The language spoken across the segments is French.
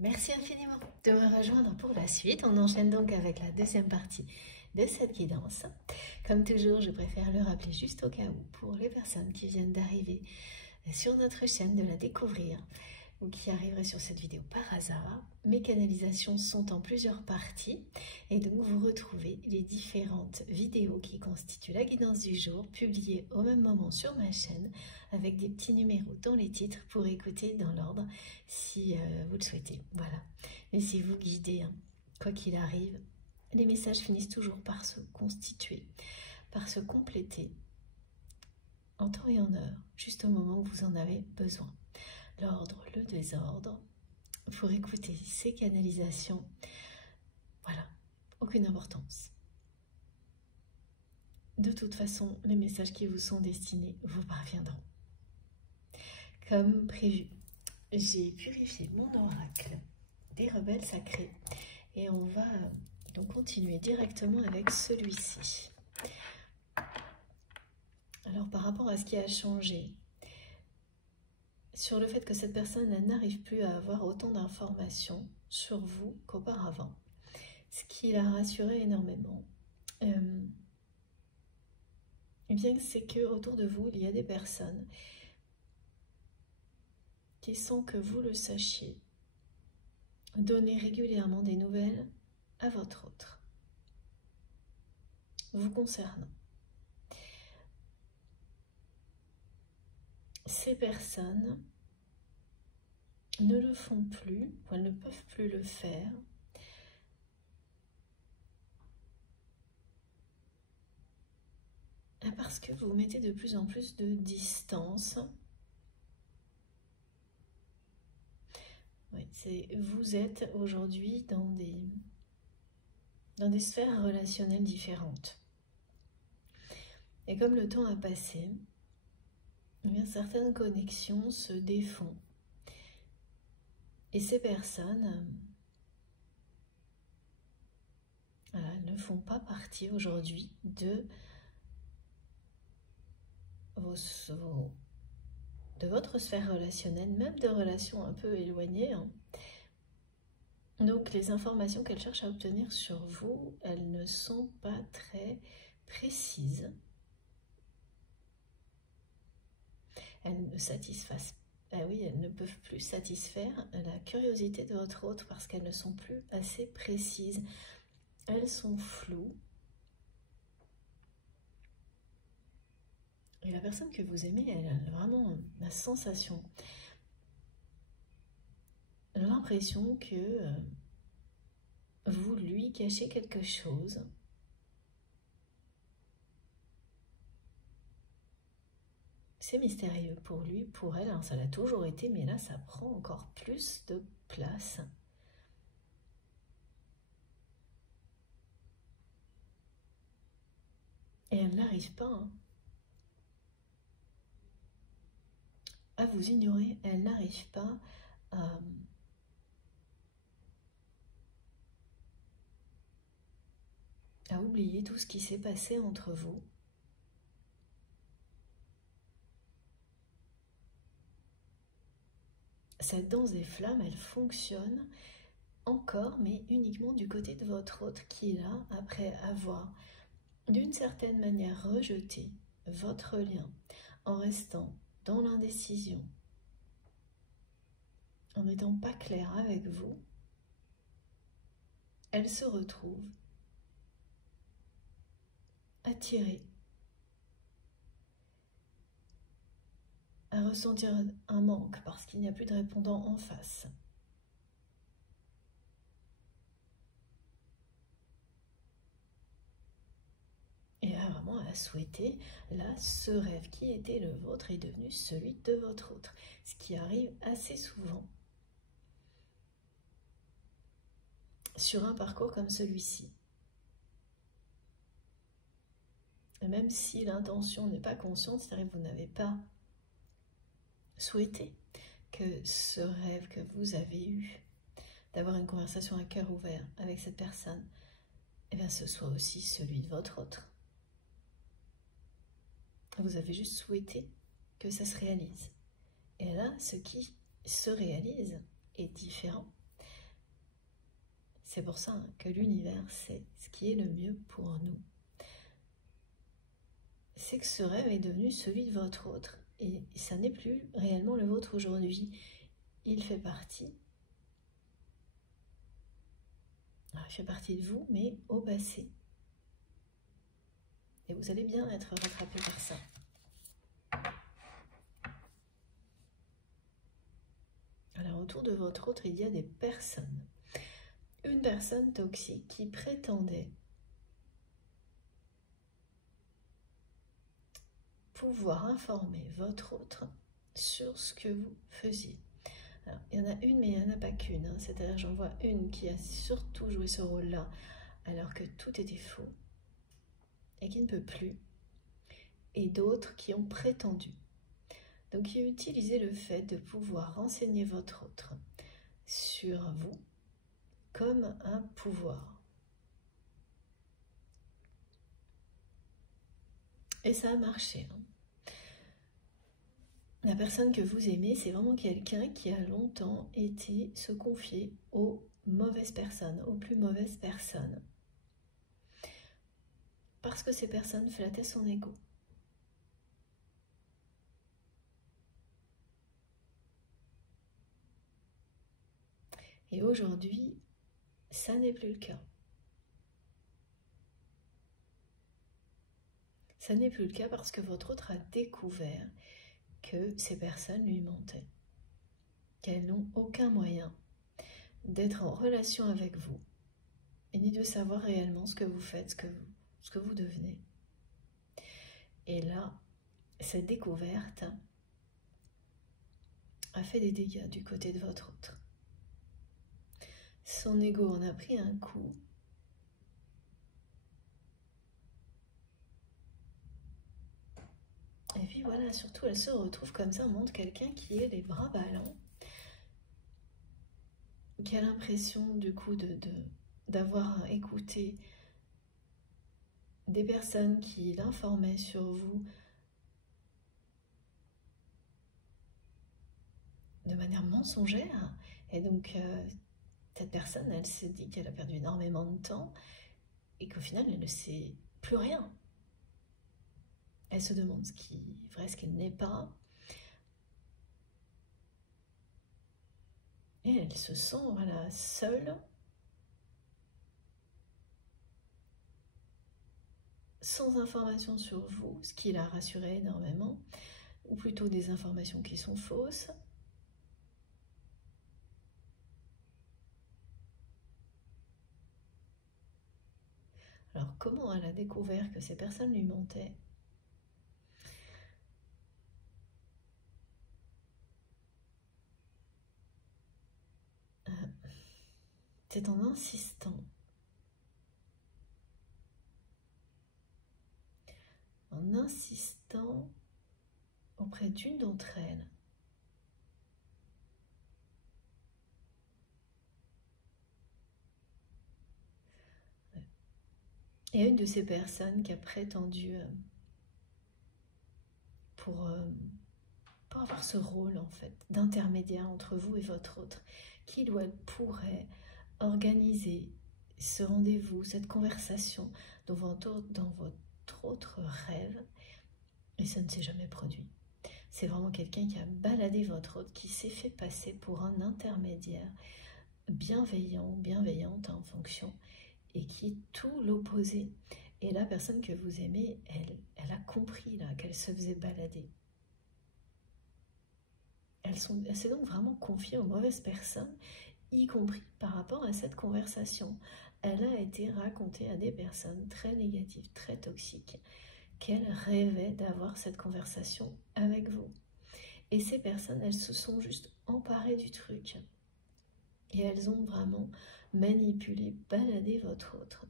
Merci infiniment de me rejoindre pour la suite. On enchaîne donc avec la deuxième partie de cette guidance. Comme toujours, je préfère le rappeler juste au cas où pour les personnes qui viennent d'arriver sur notre chaîne, de la découvrir ou qui arriveraient sur cette vidéo par hasard. Mes canalisations sont en plusieurs parties et donc vous retrouvez les différentes vidéos qui constituent la guidance du jour publiées au même moment sur ma chaîne avec des petits numéros dans les titres pour écouter dans l'ordre si vous le souhaitez. Voilà. Laissez-vous guider, hein. Quoi qu'il arrive, les messages finissent toujours par se constituer, par se compléter en temps et en heure, juste au moment où vous en avez besoin. L'ordre, le désordre, pour écouter ces canalisations, voilà, aucune importance. De toute façon, les messages qui vous sont destinés vous parviendront. Comme prévu, j'ai purifié mon oracle des rebelles sacrés et on va donc continuer directement avec celui-ci. Alors par rapport à ce qui a changé, sur le fait que cette personne n'arrive plus à avoir autant d'informations sur vous qu'auparavant, ce qui l'a rassuré énormément, eh bien c'est que autour de vous, il y a des personnes qui, sans que vous le sachiez, donnent régulièrement des nouvelles à votre autre, vous concernant. Ces personnes ne le font plus, ou elles ne peuvent plus le faire, parce que vous mettez de plus en plus de distance. Oui, vous êtes aujourd'hui dans des sphères relationnelles différentes. Et comme le temps a passé, eh bien, certaines connexions se défont. Et ces personnes ne font pas partie aujourd'hui de votre sphère relationnelle, même de relations un peu éloignées, hein. Donc les informations qu'elles cherchent à obtenir sur vous, elles ne sont pas très précises. Elles ne satisfassent pas. Ah oui, elles ne peuvent plus satisfaire la curiosité de votre autre parce qu'elles ne sont plus assez précises. Elles sont floues. Et la personne que vous aimez, elle a vraiment la sensation, l'impression que vous lui cachez quelque chose. C'est mystérieux pour lui, pour elle, hein, ça l'a toujours été, mais là ça prend encore plus de place. Et elle n'arrive pas, hein, à vous ignorer, elle n'arrive pas à oublier tout ce qui s'est passé entre vous. Cette danse des flammes, elle fonctionne encore, mais uniquement du côté de votre autre qui, là, après avoir d'une certaine manière rejeté votre lien, en restant dans l'indécision, en n'étant pas clair avec vous, elle se retrouve attirée, à ressentir un manque parce qu'il n'y a plus de répondant en face. Et vraiment à souhaiter, là, ce rêve qui était le vôtre est devenu celui de votre autre. Ce qui arrive assez souvent sur un parcours comme celui-ci. Même si l'intention n'est pas consciente, c'est-à-dire que vous n'avez pas souhaité que ce rêve que vous avez eu, d'avoir une conversation à cœur ouvert avec cette personne, eh bien ce soit aussi celui de votre autre. Vous avez juste souhaité que ça se réalise. Et là, ce qui se réalise est différent. C'est pour ça que l'univers sait ce qui est le mieux pour nous. C'est que ce rêve est devenu celui de votre autre. Et ça n'est plus réellement le vôtre aujourd'hui. Il fait partie. Alors, il fait partie de vous, mais au passé. Et vous allez bien être rattrapé par ça. Alors, autour de votre autre, il y a des personnes. Une personne toxique qui prétendait pouvoir informer votre autre sur ce que vous faisiez. Alors, il y en a une, mais il n'y en a pas qu'une. Hein. C'est-à-dire, j'en vois une qui a surtout joué ce rôle-là, alors que tout était faux, et qui ne peut plus. Et d'autres qui ont prétendu. Donc, qui ont utilisé le fait de pouvoir renseigner votre autre sur vous comme un pouvoir. Et ça a marché. Hein. La personne que vous aimez, c'est vraiment quelqu'un qui a longtemps été se confier aux mauvaises personnes, aux plus mauvaises personnes. Parce que ces personnes flattaient son ego. Et aujourd'hui, ça n'est plus le cas. Ça n'est plus le cas parce que votre autre a découvert que ces personnes lui mentaient, qu'elles n'ont aucun moyen d'être en relation avec vous, et ni de savoir réellement ce que vous faites, ce que vous devenez. Et là, cette découverte a fait des dégâts du côté de votre autre. Son ego en a pris un coup. Et puis voilà, surtout elle se retrouve comme ça, on montre quelqu'un qui est les bras ballants, qui a l'impression du coup d'avoir écouté des personnes qui l'informaient sur vous de manière mensongère. Et donc cette personne, elle se dit qu'elle a perdu énormément de temps et qu'au final elle ne sait plus rien. Elle se demande ce qui est vrai, ce qu'elle n'est pas. Et elle se sent voilà, seule, sans information sur vous, ce qui la rassurait énormément, ou plutôt des informations qui sont fausses. Alors comment elle a découvert que ces personnes lui mentaient? C'est en insistant. En insistant auprès d'une d'entre elles. Il y a une de ces personnes qui a prétendu pour avoir ce rôle en fait d'intermédiaire entre vous et votre autre, qui pourrait organiser ce rendez-vous, cette conversation dans votre autre rêve, et ça ne s'est jamais produit. C'est vraiment quelqu'un qui a baladé votre autre, qui s'est fait passer pour un intermédiaire bienveillant, bienveillante en fonction, et qui est tout l'opposé. Et la personne que vous aimez, elle a compris là qu'elle se faisait balader. Elle s'est donc vraiment confiée aux mauvaises personnes, y compris par rapport à cette conversation. Elle a été racontée à des personnes très négatives, très toxiques, qu'elle rêvait d'avoir cette conversation avec vous. Et ces personnes, elles se sont juste emparées du truc. Et elles ont vraiment manipulé, baladé votre autre.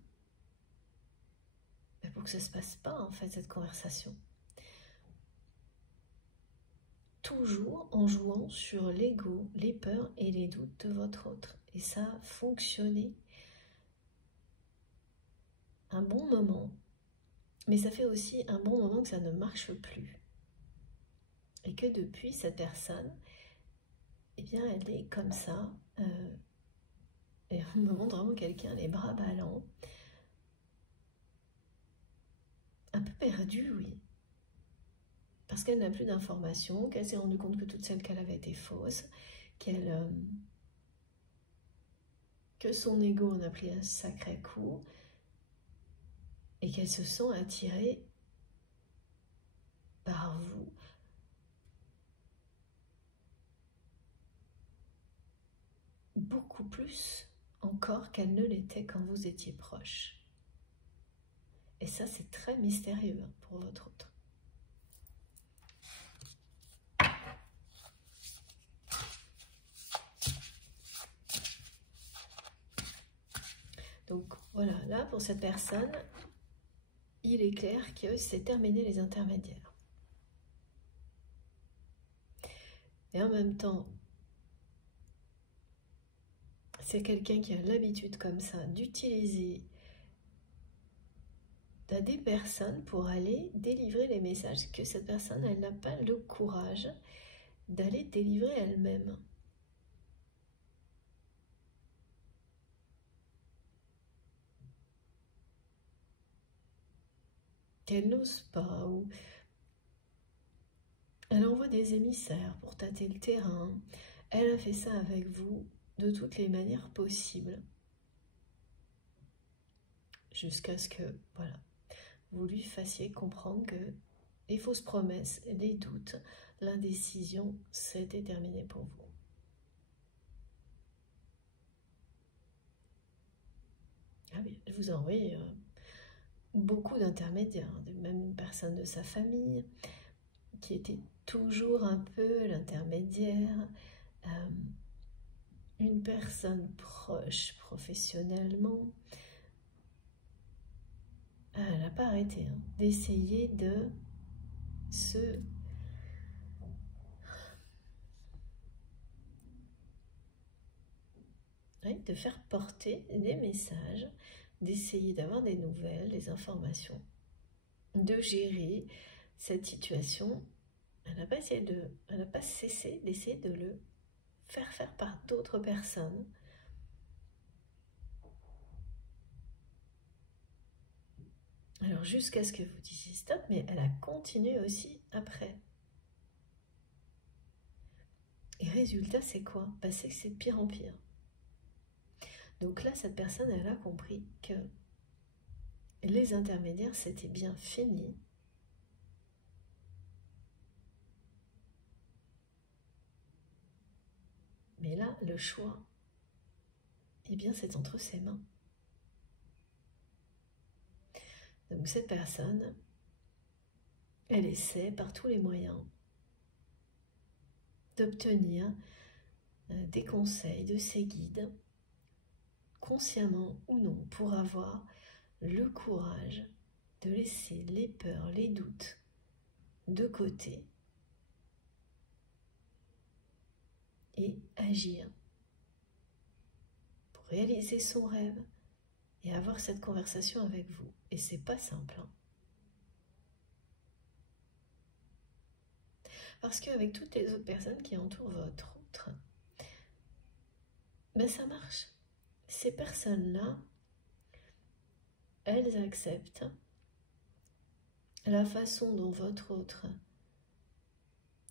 Mais pour que ça ne se passe pas, en fait, cette conversation. Toujours en jouant sur l'ego, les peurs et les doutes de votre autre. Et ça a fonctionné un bon moment, mais ça fait aussi un bon moment que ça ne marche plus. Et que depuis, cette personne, eh bien, elle est comme ça, et On me montre vraiment quelqu'un les bras ballants, un peu perdu, oui. Parce qu'elle n'a plus d'informations, qu'elle s'est rendue compte que toutes celles qu'elle avait étaient fausses, que son ego en a pris un sacré coup et qu'elle se sent attirée par vous. Beaucoup plus encore qu'elle ne l'était quand vous étiez proche. Et ça, c'est très mystérieux pour votre autre. Donc voilà, là pour cette personne, il est clair que c'est terminé les intermédiaires. Et en même temps, c'est quelqu'un qui a l'habitude comme ça d'utiliser des personnes pour aller délivrer les messages que cette personne, elle n'a pas le courage d'aller délivrer elle-même. Qu'elle n'ose pas, ou elle envoie des émissaires pour tâter le terrain. Elle a fait ça avec vous de toutes les manières possibles. Jusqu'à ce que, voilà, vous lui fassiez comprendre que les fausses promesses, les doutes, l'indécision, c'était terminé pour vous. Ah oui, je vous envoie beaucoup d'intermédiaires, même une personne de sa famille qui était toujours un peu l'intermédiaire, une personne proche professionnellement. Elle n'a pas arrêté d'essayer de de faire porter des messages, d'essayer d'avoir des nouvelles, des informations, de gérer cette situation. Elle n'a pas cessé d'essayer de le faire par d'autres personnes. Alors jusqu'à ce que vous disiez stop, mais elle a continué aussi après. Et résultat, c'est quoi? C'est que c'est de pire en pire. Donc là, cette personne, elle a compris que les intermédiaires, c'était bien fini. Mais là, le choix, eh bien, c'est entre ses mains. Donc cette personne, elle essaie par tous les moyens d'obtenir des conseils de ses guides, consciemment ou non, pour avoir le courage de laisser les peurs, les doutes de côté et agir pour réaliser son rêve et avoir cette conversation avec vous. Et c'est pas simple. Parce qu'avec toutes les autres personnes qui entourent votre autre, ben ça marche. Ces personnes-là, elles acceptent la façon dont votre autre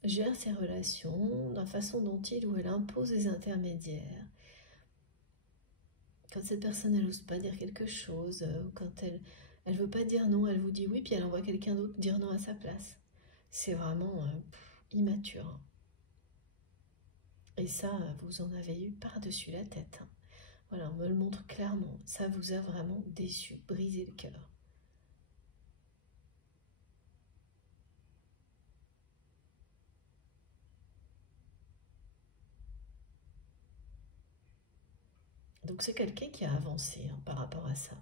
gère ses relations, la façon dont il ou elle impose des intermédiaires. Quand cette personne, elle n'ose pas dire quelque chose, ou quand elle ne veut pas dire non, elle vous dit oui, puis elle envoie quelqu'un d'autre dire non à sa place. C'est vraiment immature. Et ça, vous en avez eu par-dessus la tête. Voilà, on me le montre clairement. Ça vous a vraiment déçu, brisé le cœur. Donc c'est quelqu'un qui a avancé par rapport à ça.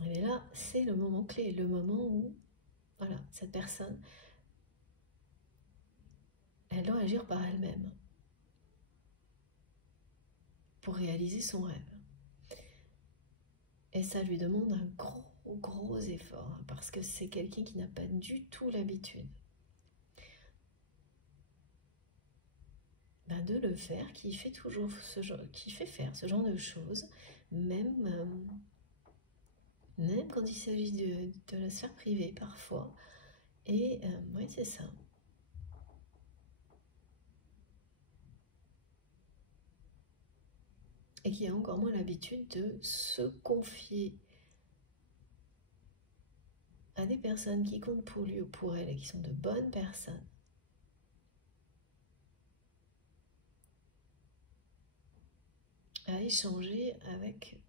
Et là, c'est le moment clé, le moment où, voilà, cette personne, elle doit agir par elle-même pour réaliser son rêve. Et ça lui demande un gros effort, parce que c'est quelqu'un qui n'a pas du tout l'habitude de le faire, qui fait toujours qui fait faire ce genre de choses, même quand il s'agit de la sphère privée parfois. Et oui, c'est ça. Et qui a encore moins l'habitude de se confier à des personnes qui comptent pour lui ou pour elle et qui sont de bonnes personnes. À échanger avec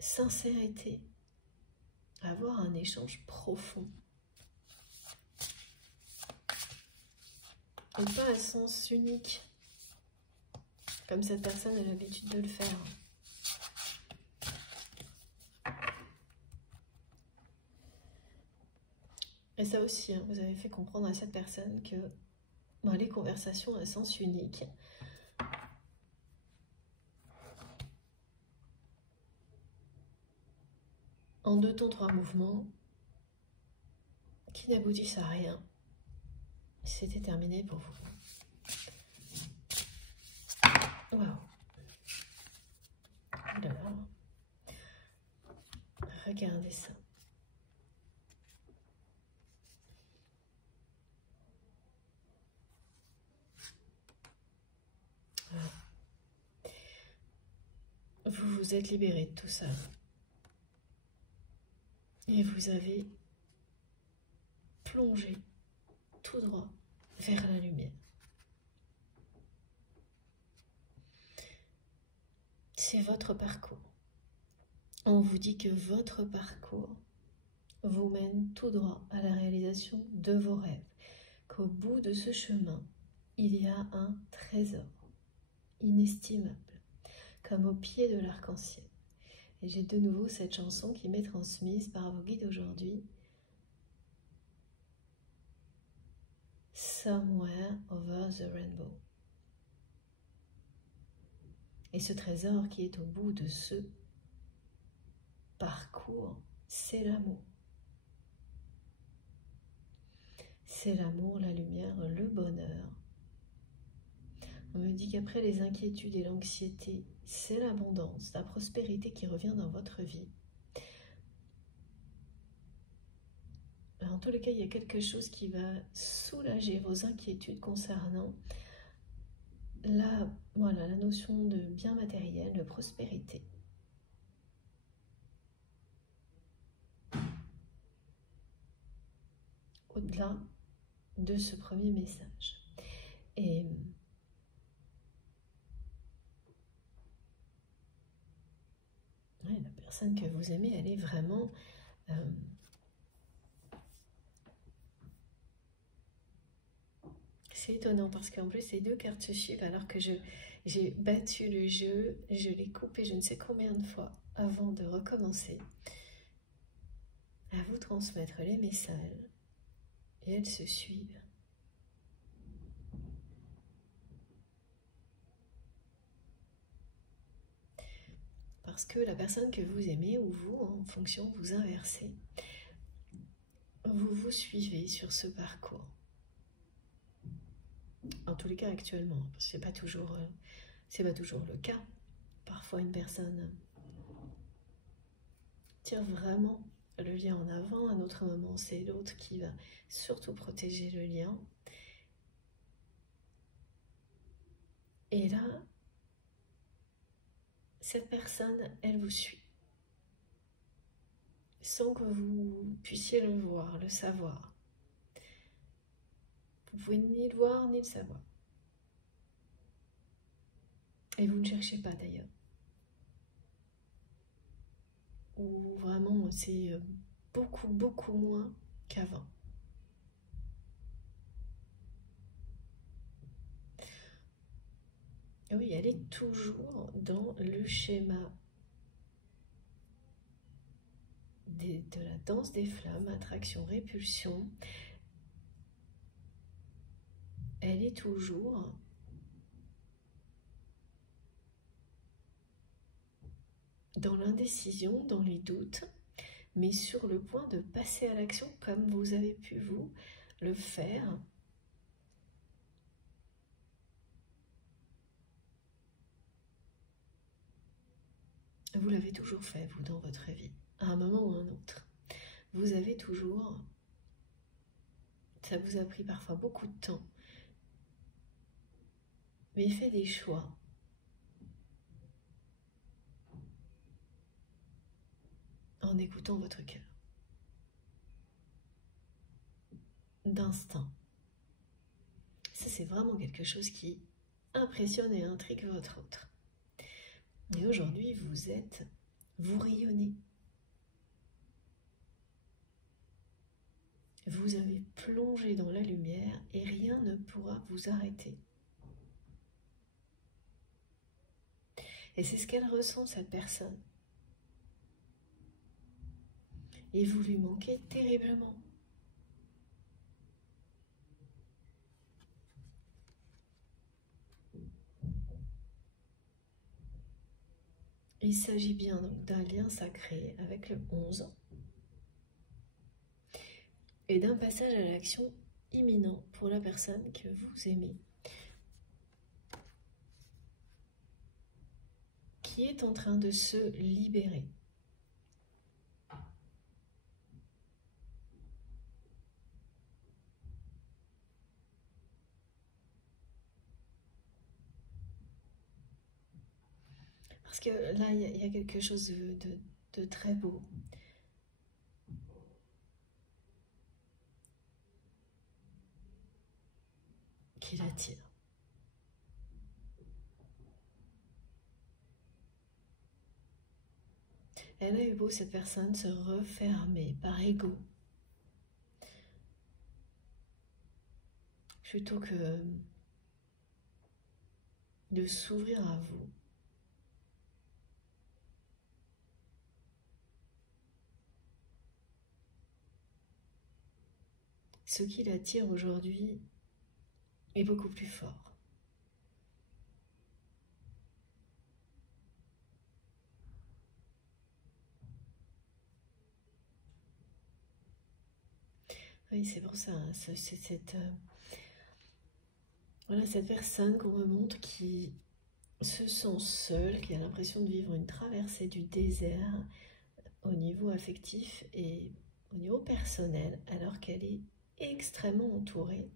sincérité, à avoir un échange profond. Et pas à sens unique, comme cette personne a l'habitude de le faire. Et ça aussi, vous avez fait comprendre à cette personne que les conversations à sens unique, en 2 temps, 3 mouvements, qui n'aboutissent à rien, c'était terminé pour vous. Waouh. Regardez ça. Vous vous êtes libéré de tout ça. Et vous avez plongé tout droit vers la lumière. C'est votre parcours. On vous dit que votre parcours vous mène tout droit à la réalisation de vos rêves. Qu'au bout de ce chemin, il y a un trésor inestimable, comme au pied de l'arc-en-ciel. Et j'ai de nouveau cette chanson qui m'est transmise par vos guides aujourd'hui. Somewhere over the rainbow. Et ce trésor qui est au bout de ce parcours, c'est l'amour. C'est l'amour, la lumière, le bonheur. On me dit qu'après les inquiétudes et l'anxiété, c'est l'abondance, la prospérité qui revient dans votre vie. En tous les cas, il y a quelque chose qui va soulager vos inquiétudes concernant la notion de bien matériel, de prospérité. Au-delà de ce premier message. Et la personne que vous aimez, elle est vraiment c'est étonnant parce qu'en plus les 2 cartes se suivent alors que j'ai battu le jeu, je l'ai coupé je ne sais combien de fois avant de recommencer à vous transmettre les messages et elles se suivent. Parce que la personne que vous aimez ou vous, en fonction, vous inversez, vous suivez sur ce parcours. En tous les cas actuellement, parce que c'est pas toujours le cas. Parfois une personne tire vraiment le lien en avant, à un autre moment c'est l'autre qui va surtout protéger le lien. Et là, cette personne, elle vous suit, sans que vous puissiez le voir, le savoir. Vous pouvez ni le voir, ni le savoir. Et vous ne cherchez pas d'ailleurs. Ou vraiment, c'est beaucoup, beaucoup moins qu'avant. Oui, elle est toujours dans le schéma de la danse des flammes, attraction, répulsion. Elle est toujours dans l'indécision, dans les doutes, mais sur le point de passer à l'action comme vous avez pu vous le faire Vous l'avez toujours fait, vous, dans votre vie, à un moment ou un autre. Vous avez toujours, ça vous a pris parfois beaucoup de temps, mais fait des choix en écoutant votre cœur, d'instinct. Ça, c'est vraiment quelque chose qui impressionne et intrigue votre autre. Et aujourd'hui, vous rayonnez. Vous avez plongé dans la lumière et rien ne pourra vous arrêter. Et c'est ce qu'elle ressent, cette personne. Et vous lui manquez terriblement. Il s'agit bien donc d'un lien sacré avec le 11 et d'un passage à l'action imminent pour la personne que vous aimez, qui est en train de se libérer. Parce que là, il y a quelque chose de très beau. Qui l'attire. Elle a eu beau, cette personne, se refermer par ego, plutôt que de s'ouvrir à vous. Ce qui l'attire aujourd'hui est beaucoup plus fort. Oui, c'est pour ça, c'est voilà, cette personne qu'on me montre qui se sent seule, qui a l'impression de vivre une traversée du désert au niveau affectif et au niveau personnel, alors qu'elle est extrêmement entourée.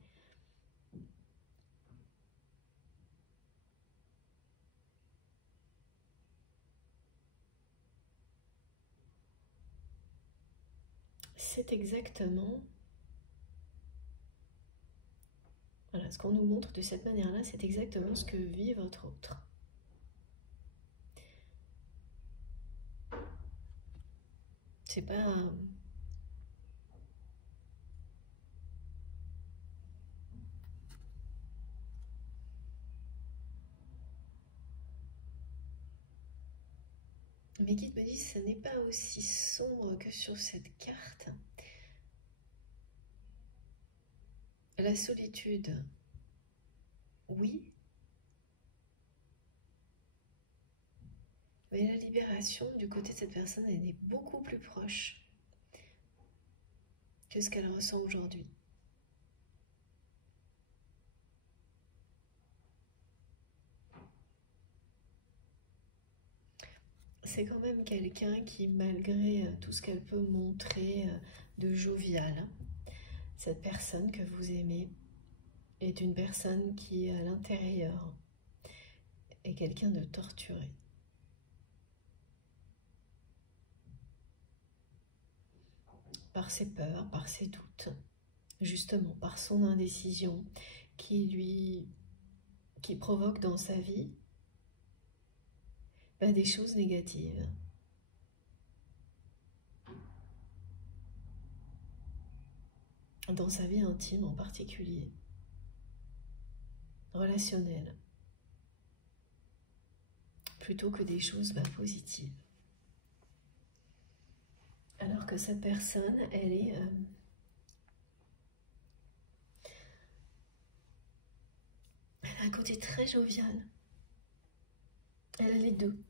C'est exactement, voilà, ce qu'on nous montre de cette manière-là, c'est exactement ce que vit votre autre. C'est pas... Mes guides me disent que ce n'est pas aussi sombre que sur cette carte. La solitude, oui. Mais la libération, du côté de cette personne, elle est beaucoup plus proche que ce qu'elle ressent aujourd'hui. C'est quand même quelqu'un qui, malgré tout ce qu'elle peut montrer de jovial, cette personne que vous aimez est une personne qui, à l'intérieur, est quelqu'un de torturé. Par ses peurs, par ses doutes, justement par son indécision qui provoque dans sa vie des choses négatives. Dans sa vie intime en particulier, relationnelle, plutôt que des choses positives. Alors que cette personne, elle a un côté très jovial. Elle a les deux.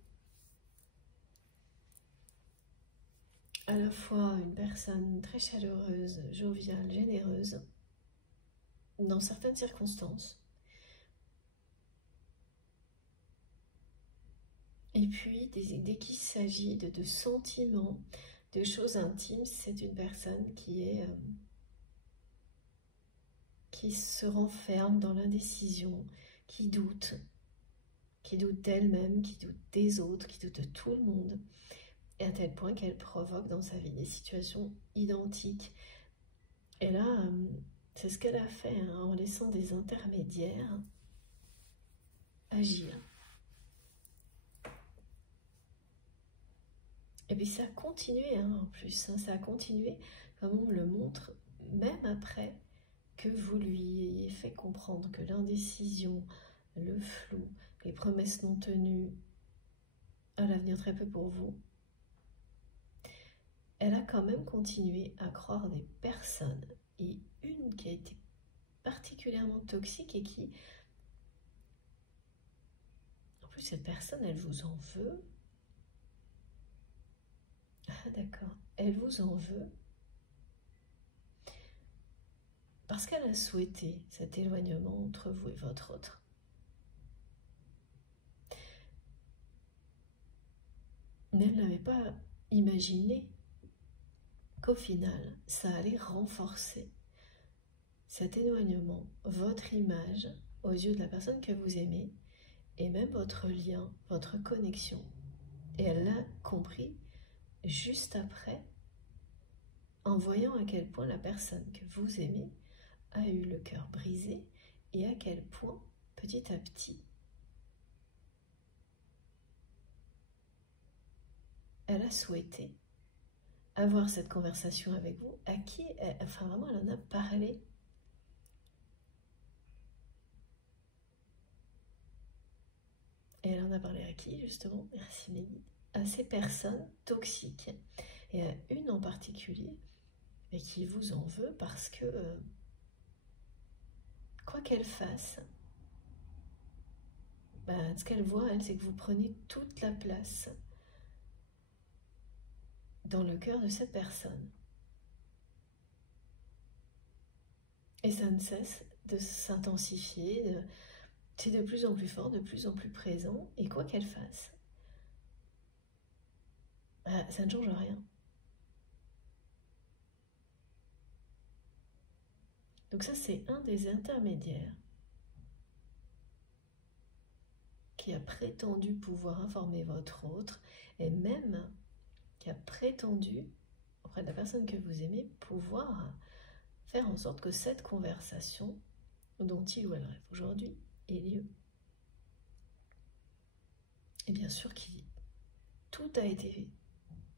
À la fois une personne très chaleureuse, joviale, généreuse, dans certaines circonstances, Et puis, dès qu'il s'agit de sentiments, de choses intimes, c'est une personne qui se renferme dans l'indécision, qui doute d'elle-même, qui doute des autres, qui doute de tout le monde, et à tel point qu'elle provoque dans sa vie des situations identiques. Et là, c'est ce qu'elle a fait, hein, en laissant des intermédiaires agir. Et puis ça a continué, hein, en plus, hein, ça a continué, comme on me le montre, même après que vous lui ayez fait comprendre que l'indécision, le flou, les promesses non tenues, à l'avenir très peu pour vous, elle a quand même continué à croire des personnes, et une qui a été particulièrement toxique et qui, en plus cette personne, elle vous en veut. Ah d'accord, elle vous en veut parce qu'elle a souhaité cet éloignement entre vous et votre autre. Mais elle n'avait pas imaginé qu'au final, ça allait renforcer cet éloignement, votre image aux yeux de la personne que vous aimez, et même votre lien, votre connexion. Et elle l'a compris juste après, en voyant à quel point la personne que vous aimez a eu le cœur brisé, et à quel point, petit à petit, elle a souhaité avoir cette conversation avec vous, à qui, enfin vraiment, elle en a parlé. Et elle en a parlé à qui, justement? Merci Mehdi. À ces personnes toxiques, et à une en particulier, et qui vous en veut parce que, quoi qu'elle fasse, ce qu'elle voit, elle, c'est que vous prenez toute la place dans le cœur de cette personne. Et ça ne cesse de s'intensifier, c'est de plus en plus fort, de plus en plus présent, et quoi qu'elle fasse, ça ne change rien. Donc ça, c'est un des intermédiaires qui a prétendu pouvoir informer votre autre, et même qui a prétendu, auprès de la personne que vous aimez, pouvoir faire en sorte que cette conversation dont il ou elle rêve aujourd'hui ait lieu. Et bien sûr, tout a été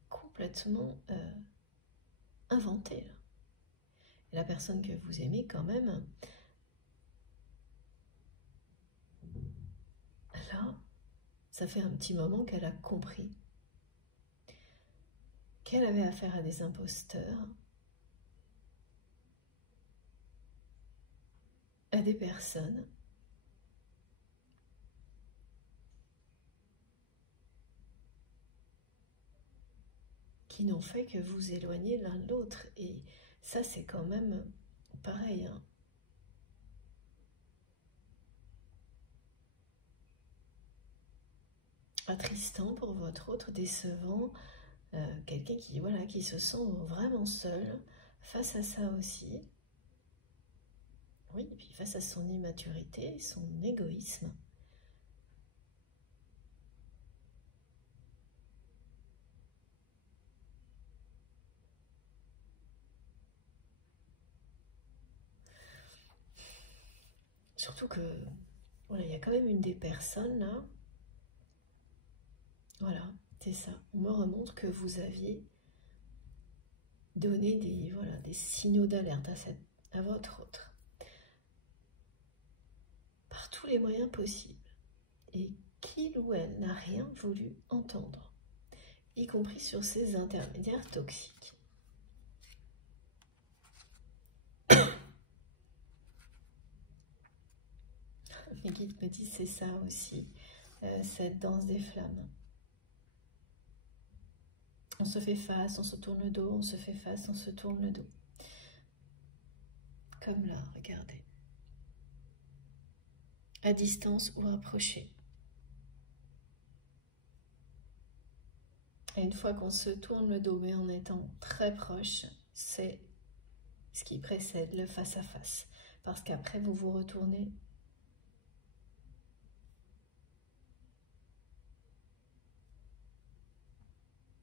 complètement inventé. Là. Et la personne que vous aimez, quand même, là, ça fait un petit moment qu'elle a compris qu'elle avait affaire à des imposteurs, à des personnes qui n'ont fait que vous éloigner l'un de l'autre. Et ça, c'est quand même pareil, hein. Attristant pour votre autre, décevant, quelqu'un qui se sent vraiment seul face à ça aussi. Oui, et puis face à son immaturité, son égoïsme. Surtout que, voilà, il y a quand même une des personnes là. Voilà, c'est ça. On me remontre que vous aviez donné des signaux d'alerte à votre autre. Par tous les moyens possibles. Et qu'il ou elle n'a rien voulu entendre, y compris sur ces intermédiaires toxiques. Mes guides me disent c'est ça aussi, cette danse des flammes. On se fait face, on se tourne le dos, on se fait face, on se tourne le dos. Comme là, regardez. À distance ou rapproché. Et une fois qu'on se tourne le dos, mais en étant très proche, c'est ce qui précède le face-à-face. Parce qu'après, vous vous retournez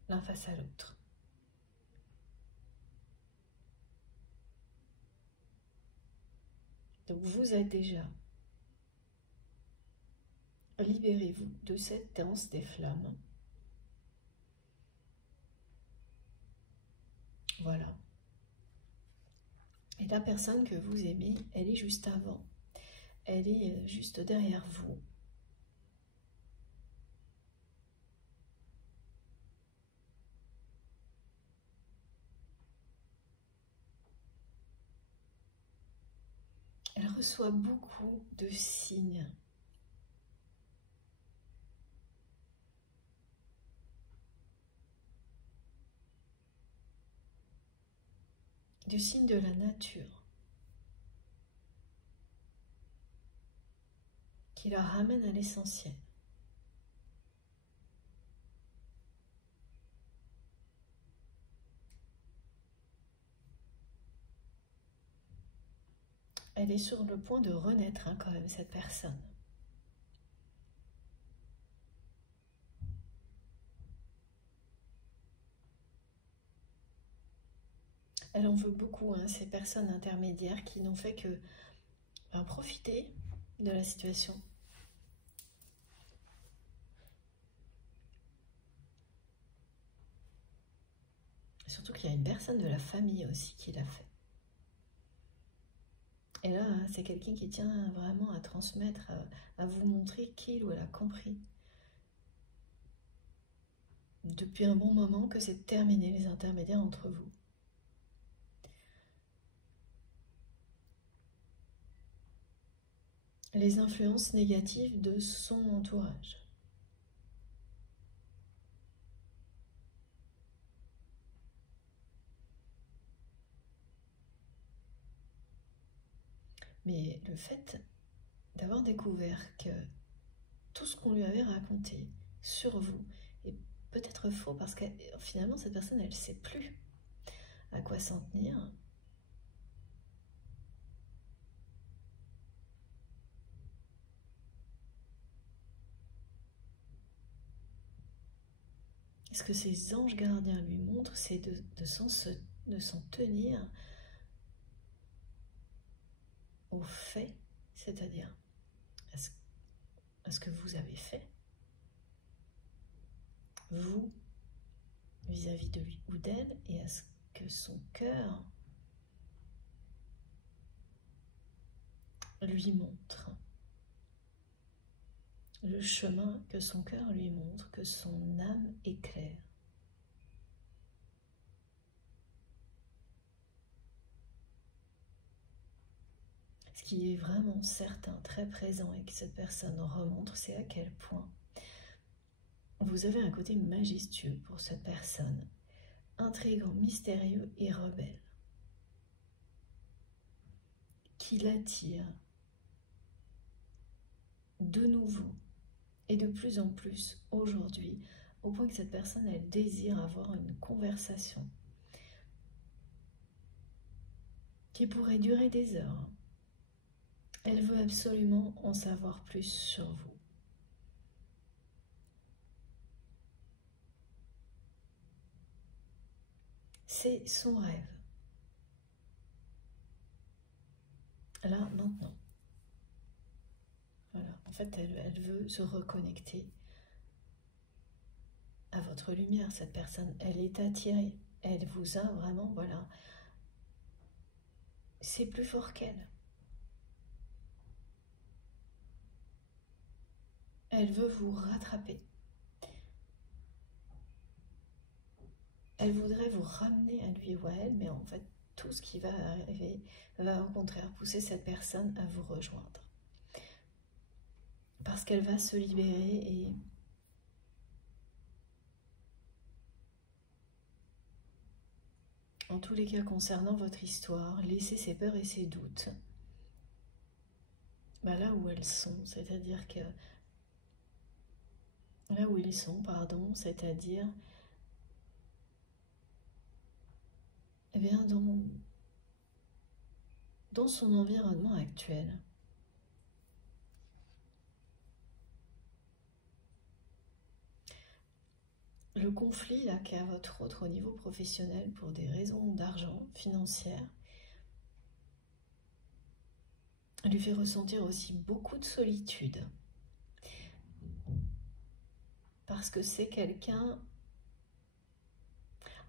l'un face à l'autre. Donc vous êtes déjà, libérez-vous de cette danse des flammes. Voilà. Et la personne que vous aimez, elle est juste avant. Elle est juste derrière vous. Elle reçoit beaucoup de signes. Du signe de la nature qui la ramène à l'essentiel. Elle est sur le point de renaître quand même, cette personne. Elle en veut beaucoup, ces personnes intermédiaires qui n'ont fait que profiter de la situation. Surtout qu'il y a une personne de la famille aussi qui l'a fait. Et là, c'est quelqu'un qui tient vraiment à transmettre, à vous montrer qu'il ou elle a compris depuis un bon moment que c'est terminé les intermédiaires entre vous. Les influences négatives de son entourage. Mais le fait d'avoir découvert que tout ce qu'on lui avait raconté sur vous est peut-être faux parce que finalement cette personne elle ne sait plus à quoi s'en tenir. Ce que ces anges gardiens lui montrent, c'est de s'en tenir au fait, c'est-à-dire à ce que vous avez fait, vous, vis-à-vis de lui ou d'elle, et à ce que son cœur lui montre. Le chemin que son cœur lui montre, que son âme éclaire. Ce qui est vraiment certain, très présent et que cette personne remontre, c'est à quel point vous avez un côté majestueux pour cette personne, intrigant, mystérieux et rebelle, qui l'attire de nouveau et de plus en plus aujourd'hui, au point que cette personne, elle désire avoir une conversation qui pourrait durer des heures. Elle veut absolument en savoir plus sur vous. C'est son rêve. Là, maintenant. Voilà. En fait, elle veut se reconnecter à votre lumière, cette personne. Elle est attirée. Elle vous a vraiment, voilà. C'est plus fort qu'elle. Elle veut vous rattraper. Elle voudrait vous ramener à lui ou à elle, mais en fait, tout ce qui va arriver va au contraire pousser cette personne à vous rejoindre. Parce qu'elle va se libérer et en tous les cas concernant votre histoire, laisser ses peurs et ses doutes là où elles sont, c'est-à-dire que là où ils sont, pardon, c'est-à-dire eh bien, dans son environnement actuel. Le conflit là qu'a votre autre au niveau professionnel pour des raisons d'argent, financières, lui fait ressentir aussi beaucoup de solitude. Parce que c'est quelqu'un...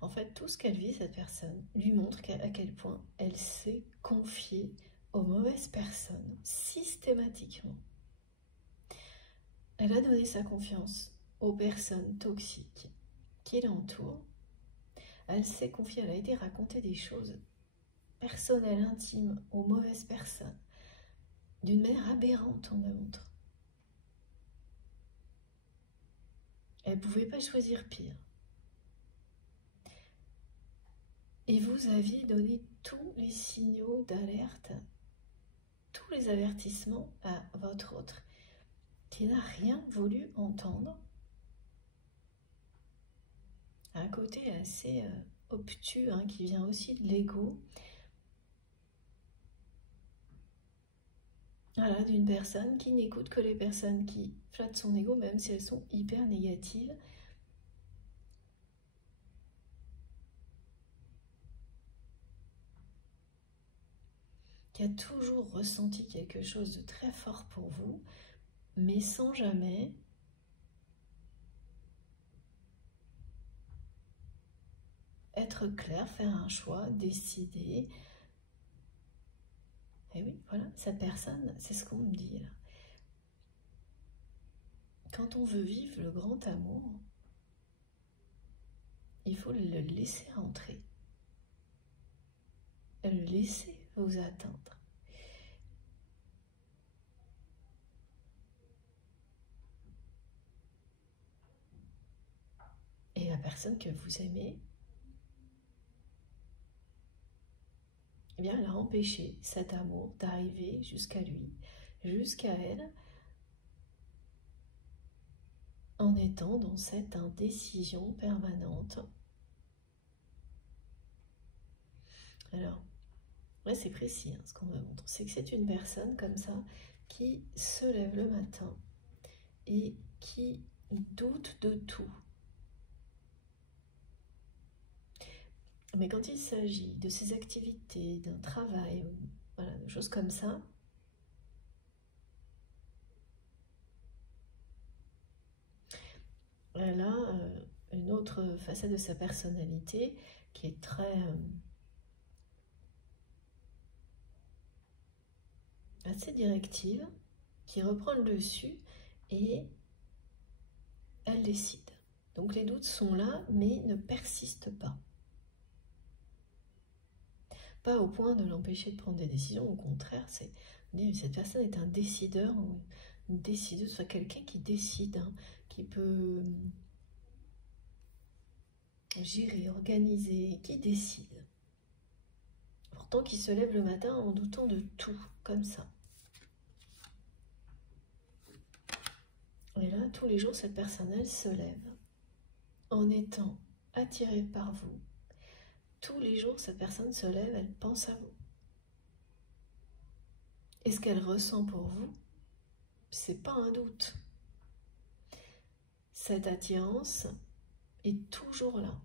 En fait, tout ce qu'elle vit, cette personne, lui montre à quel point elle s'est confiée aux mauvaises personnes, systématiquement. Elle a donné sa confiance aux personnes toxiques qui l'entourent. Elle s'est confiée, elle a été raconter des choses personnelles, intimes, aux mauvaises personnes, d'une manière aberrante, on me montre. Elle ne pouvait pas choisir pire. Et vous aviez donné tous les signaux d'alerte, tous les avertissements à votre autre, qui n'a rien voulu entendre. Un côté assez obtus, hein, qui vient aussi de l'ego. Voilà, d'une personne qui n'écoute que les personnes qui flattent son ego, même si elles sont hyper négatives. Qui a toujours ressenti quelque chose de très fort pour vous, mais sans jamais être clair, faire un choix, décider. Et oui, voilà, cette personne, c'est ce qu'on me dit là. Quand on veut vivre le grand amour, il faut le laisser entrer. Le laisser vous atteindre. Et la personne que vous aimez, eh bien, elle a empêché cet amour d'arriver jusqu'à lui, jusqu'à elle, en étant dans cette indécision permanente. Alors, là c'est précis hein, ce qu'on me montre, c'est que c'est une personne comme ça qui se lève le matin et qui doute de tout. Mais quand il s'agit de ses activités, d'un travail, voilà, de choses comme ça, elle a une autre facette de sa personnalité qui est très... assez directive, qui reprend le dessus et elle décide. Donc les doutes sont là, mais ne persistent pas. Pas au point de l'empêcher de prendre des décisions, au contraire, c'est cette personne est un décideur ou une décideuse, soit quelqu'un qui décide, hein, qui peut gérer, organiser, qui décide. Pourtant, qui se lève le matin en doutant de tout, comme ça. Et là, tous les jours, cette personne, elle se lève en étant attirée par vous. Tous les jours, cette personne se lève, elle pense à vous. Et ce qu'elle ressent pour vous, c'est pas un doute. Cette attirance est toujours là.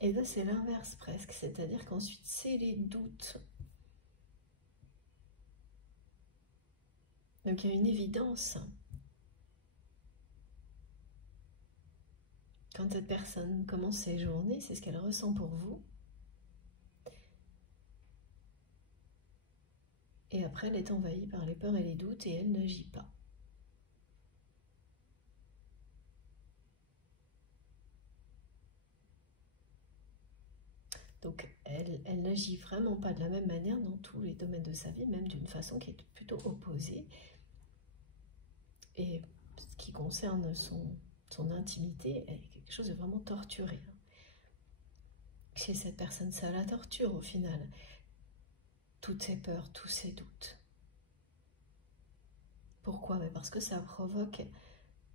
Et là, c'est l'inverse presque, c'est-à-dire qu'ensuite, c'est les doutes. Donc, il y a une évidence. Quand cette personne commence ses journées, c'est ce qu'elle ressent pour vous. Et après, elle est envahie par les peurs et les doutes et elle n'agit pas. Donc, elle n'agit vraiment pas de la même manière dans tous les domaines de sa vie, même d'une façon qui est plutôt opposée. Et ce qui concerne son intimité, elle est quelque chose de vraiment torturé. Chez cette personne, ça la torture au final. Toutes ses peurs, tous ses doutes. Pourquoi? Parce que ça provoque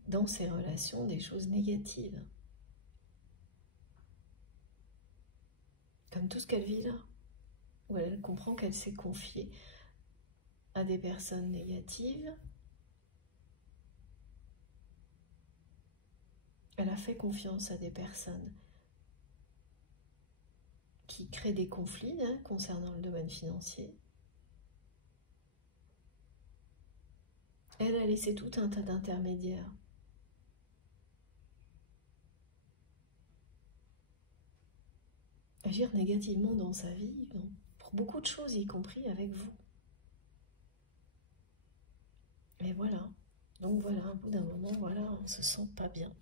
dans ses relations des choses négatives. comme tout ce qu'elle vit là, où elle comprend qu'elle s'est confiée à des personnes négatives. Elle a fait confiance à des personnes qui créent des conflits concernant le domaine financier. Elle a laissé tout un tas d'intermédiaires agir négativement dans sa vie, pour beaucoup de choses, y compris avec vous. Et voilà. Donc voilà, au bout d'un moment, voilà, on ne se sent pas bien.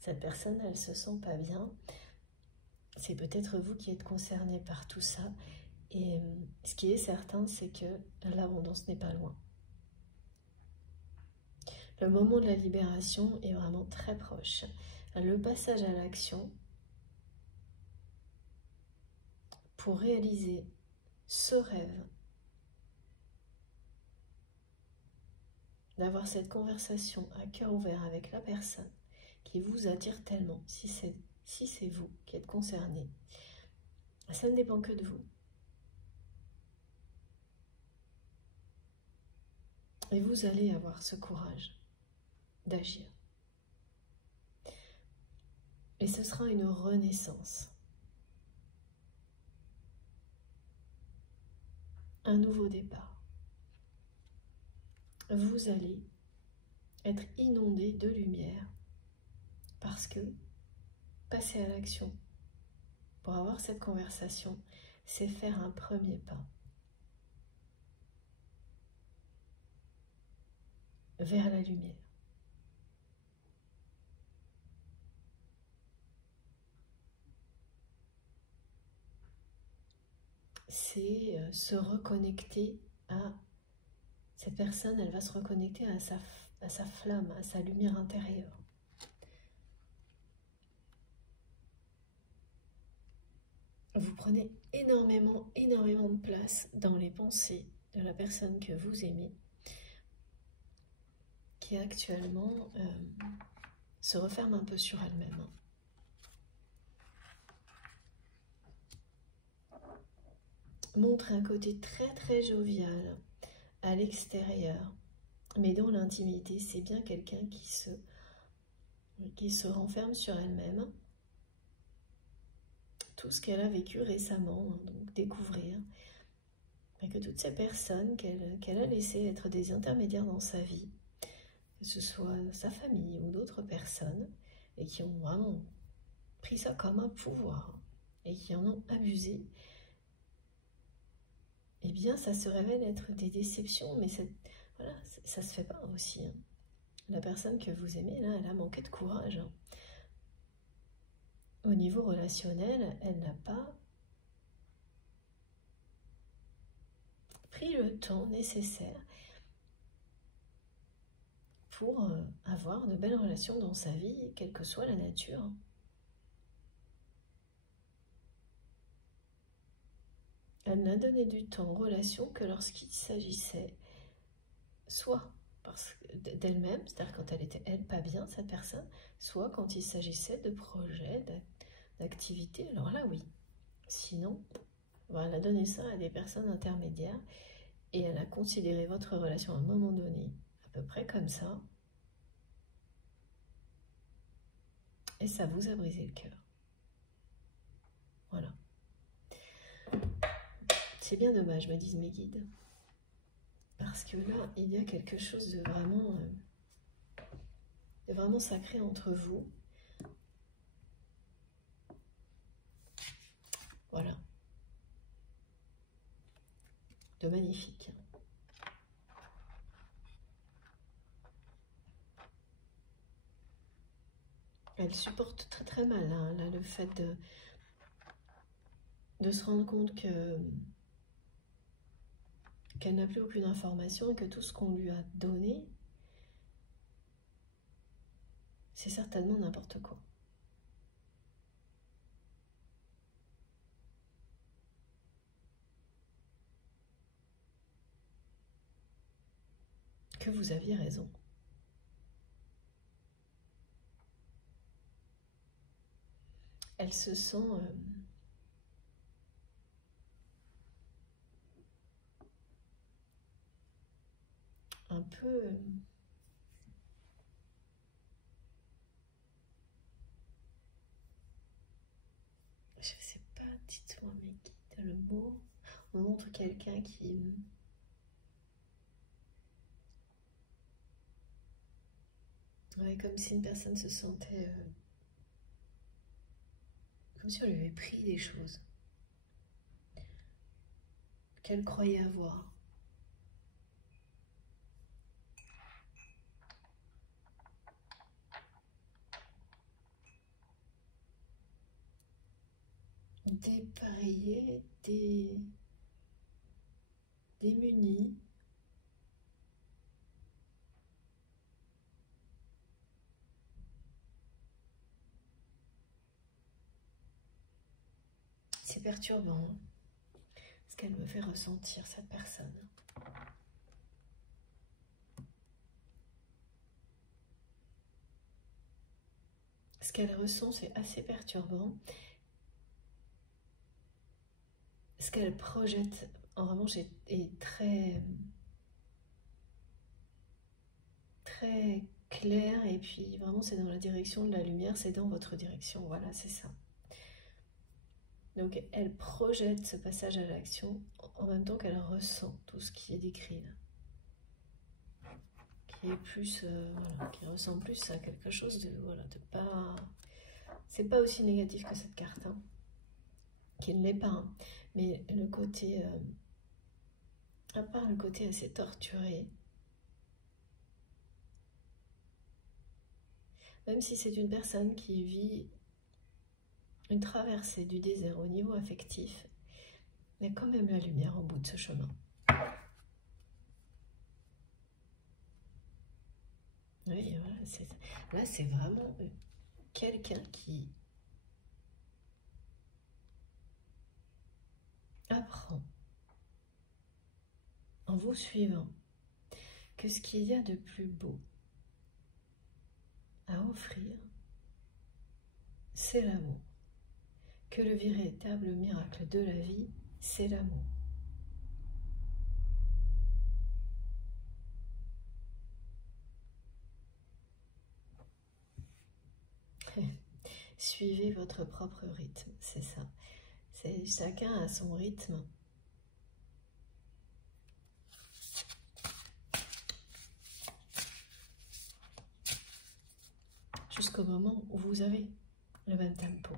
Cette personne, elle se sent pas bien. C'est peut-être vous qui êtes concerné par tout ça. Et ce qui est certain, c'est que l'abondance n'est pas loin. Le moment de la libération est vraiment très proche. Le passage à l'action pour réaliser ce rêve, d'avoir cette conversation à cœur ouvert avec la personne qui vous attire tellement, si c'est vous qui êtes concerné, ça ne dépend que de vous. Et vous allez avoir ce courage d'agir. Et ce sera une renaissance. Un nouveau départ. Vous allez être inondé de lumière parce que passer à l'action pour avoir cette conversation, c'est faire un premier pas vers la lumière. C'est se reconnecter à cette personne, elle va se reconnecter à sa flamme, à sa lumière intérieure. Vous prenez énormément de place dans les pensées de la personne que vous aimez, qui actuellement se referme un peu sur elle-même. Montre un côté très jovial à l'extérieur, mais dans l'intimité, c'est bien quelqu'un qui se renferme sur elle-même. Tout ce qu'elle a vécu récemment, donc découvrir, et que toutes ces personnes qu'elle a laissées être des intermédiaires dans sa vie, que ce soit sa famille ou d'autres personnes, et qui ont vraiment pris ça comme un pouvoir, et qui en ont abusé, eh bien ça se révèle être des déceptions, mais voilà, ça se fait pas aussi. La personne que vous aimez, là, elle a manqué de courage. Au niveau relationnel, elle n'a pas pris le temps nécessaire pour avoir de belles relations dans sa vie, quelle que soit la nature. Elle n'a donné du temps aux relations que lorsqu'il s'agissait soit d'elle-même, c'est-à-dire quand elle était, elle, pas bien, cette personne, soit quand il s'agissait de projets, d'activités, alors là, oui. Sinon, elle a donné ça à des personnes intermédiaires et elle a considéré votre relation à un moment donné, à peu près comme ça, et ça vous a brisé le cœur. Voilà. C'est bien dommage, me disent mes guides. Parce que là, il y a quelque chose de vraiment sacré entre vous. Voilà. De magnifique. Elle supporte très mal là, le fait de se rendre compte qu'elle n'a plus aucune information et que tout ce qu'on lui a donné, c'est certainement n'importe quoi. Que vous aviez raison. Elle se sent un peu... je sais pas, dites-moi, mais quitte le mot. On montre quelqu'un qui... ouais, comme si une personne se sentait... comme si on lui avait pris des choses qu'elle croyait avoir. Dépareillé, démuni. C'est perturbant, hein, ce qu'elle me fait ressentir, cette personne. Ce qu'elle ressent, c'est assez perturbant. Ce qu'elle projette, en revanche, est très, très clair. Et puis, vraiment, c'est dans la direction de la lumière, c'est dans votre direction. Voilà, c'est ça. Donc, elle projette ce passage à l'action en même temps qu'elle ressent tout ce qui est décrit là. Qui est plus, voilà, qui ressemble plus à quelque chose de, voilà, de pas... c'est pas aussi négatif que cette carte, hein, qui ne l'est pas, hein. Mais le côté, à part le côté assez torturé, même si c'est une personne qui vit une traversée du désert au niveau affectif, il y a quand même la lumière au bout de ce chemin. Oui, voilà, là c'est vraiment quelqu'un qui apprend en vous suivant que ce qu'il y a de plus beau à offrir, c'est l'amour. Que le véritable miracle de la vie, c'est l'amour. Suivez votre propre rythme, c'est ça. C'est chacun a son rythme. Jusqu'au moment où vous avez le même tempo.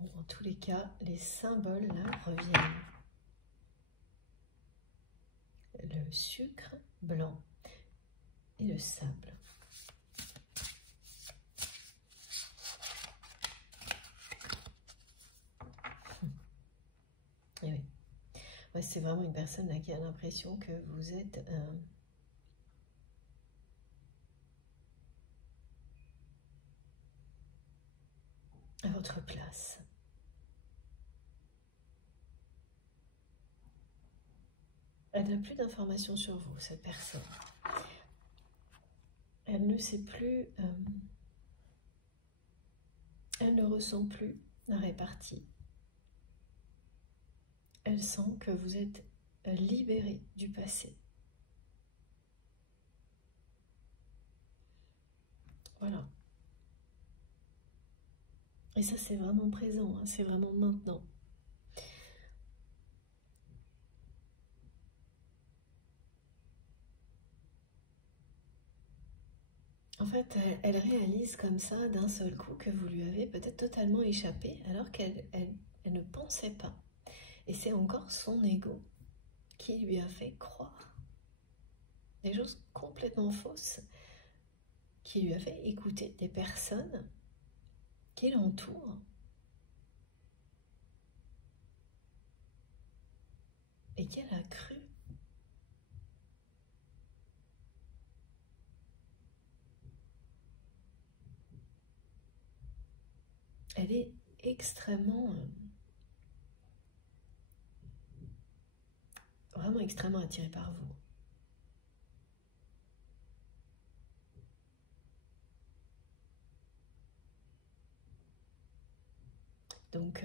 Bon, en tous les cas, les symboles là reviennent. Le sucre blanc et le sable. Et oui. Ouais, c'est vraiment une personne là qui a l'impression que vous êtes à votre place. Elle n'a plus d'informations sur vous, cette personne. Elle ne sait plus, elle ne ressent plus la répartie. Elle sent que vous êtes libéré du passé. Voilà. Et ça, c'est vraiment présent, hein, c'est vraiment maintenant. En fait, elle réalise comme ça, d'un seul coup, que vous lui avez peut-être totalement échappé, alors qu'elle ne pensait pas. Et c'est encore son ego qui lui a fait croire des choses complètement fausses, qui lui a fait écouter des personnes qui l'entourent et qu'elle a cru. Elle est extrêmement, vraiment extrêmement attiré par vous. Donc,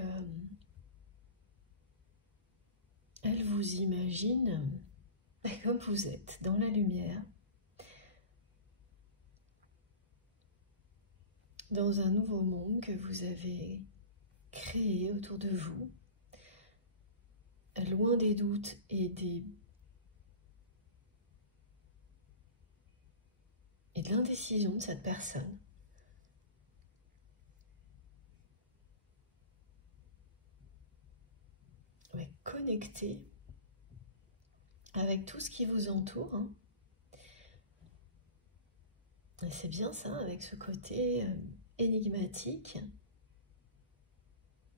elle vous imagine comme vous êtes, dans la lumière, dans un nouveau monde que vous avez créé autour de vous, loin des doutes et de l'indécision de cette personne. Mais connecté avec tout ce qui vous entoure. Hein. Et c'est bien ça, avec ce côté énigmatique,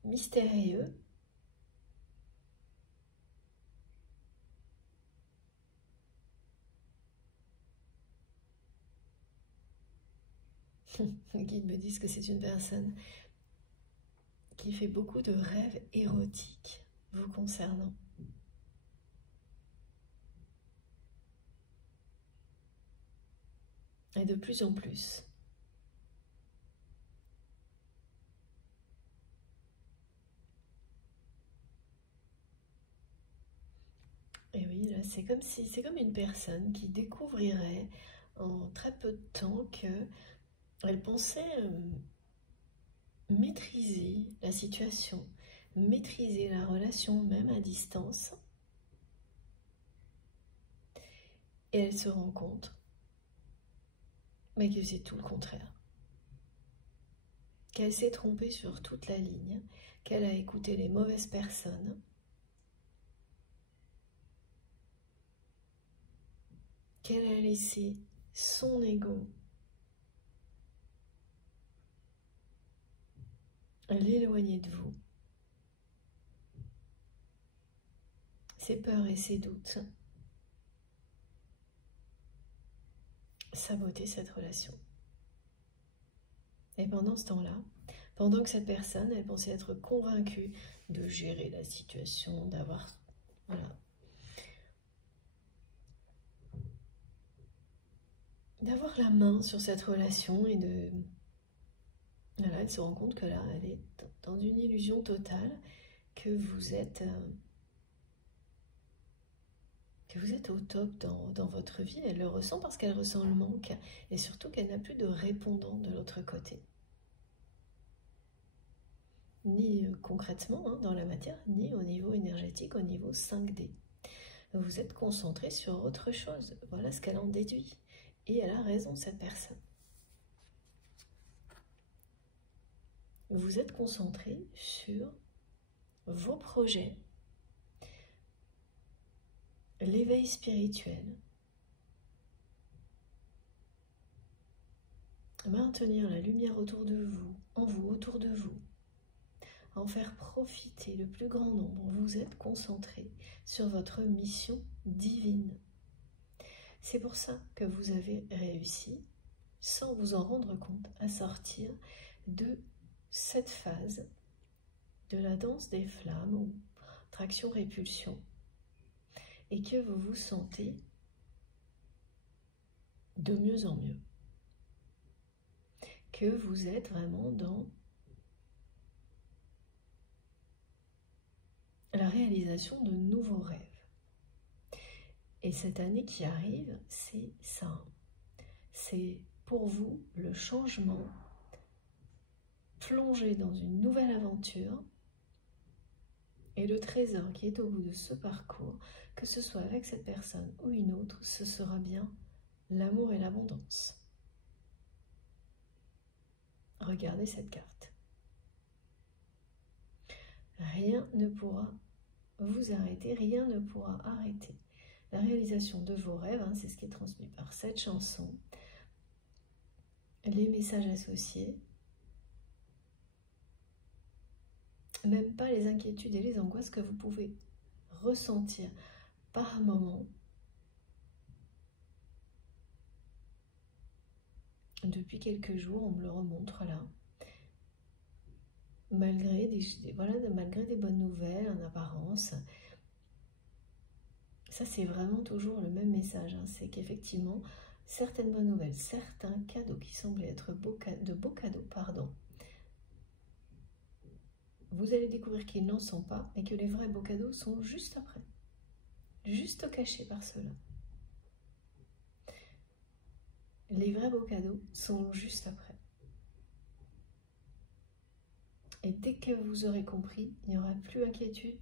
mystérieux. Les guides me disent que c'est une personne qui fait beaucoup de rêves érotiques vous concernant. Et de plus en plus. Et oui, là, c'est comme une personne qui découvrirait en très peu de temps qu'elle pensait maîtriser la situation, maîtriser la relation même à distance. Et elle se rend compte mais que c'est tout le contraire. Qu'elle s'est trompée sur toute la ligne, qu'elle a écouté les mauvaises personnes, qu'elle a laissé son ego l'éloigner de vous, ses peurs et ses doutes, saboter cette relation. Et pendant ce temps-là, pendant que cette personne, elle pensait être convaincue de gérer la situation, d'avoir, voilà, d'avoir la main sur cette relation et de, voilà, elle se rend compte que là, elle est dans une illusion totale, que vous êtes au top dans votre vie. Elle le ressent parce qu'elle ressent le manque et surtout qu'elle n'a plus de répondant de l'autre côté. Ni concrètement hein, dans la matière, ni au niveau énergétique, au niveau 5D. Vous êtes concentré sur autre chose. Voilà ce qu'elle en déduit. Et elle a raison, cette personne. Vous êtes concentré sur vos projets, l'éveil spirituel, maintenir la lumière autour de vous, en vous, autour de vous, en faire profiter le plus grand nombre. Vous êtes concentré sur votre mission divine. C'est pour ça que vous avez réussi, sans vous en rendre compte, à sortir de cette phase de la danse des flammes ou traction-répulsion et que vous vous sentez de mieux en mieux. Que vous êtes vraiment dans la réalisation de nouveaux rêves. Et cette année qui arrive, c'est ça. C'est pour vous le changement, plonger dans une nouvelle aventure. Et le trésor qui est au bout de ce parcours, que ce soit avec cette personne ou une autre, ce sera bien l'amour et l'abondance. Regardez cette carte. Rien ne pourra vous arrêter, rien ne pourra arrêter la réalisation de vos rêves, hein, c'est ce qui est transmis par cette chanson, les messages associés, même pas les inquiétudes et les angoisses que vous pouvez ressentir par moment depuis quelques jours. On me le remontre là. malgré malgré des bonnes nouvelles en apparence. Ça, c'est vraiment toujours le même message, hein, c'est qu'effectivement, certaines bonnes nouvelles, certains cadeaux qui semblaient être de beaux cadeaux, vous allez découvrir qu'ils n'en sont pas, mais que les vrais beaux cadeaux sont juste après, juste cachés par cela. Les vrais beaux cadeaux sont juste après. Et dès que vous aurez compris, il n'y aura plus d'inquiétude,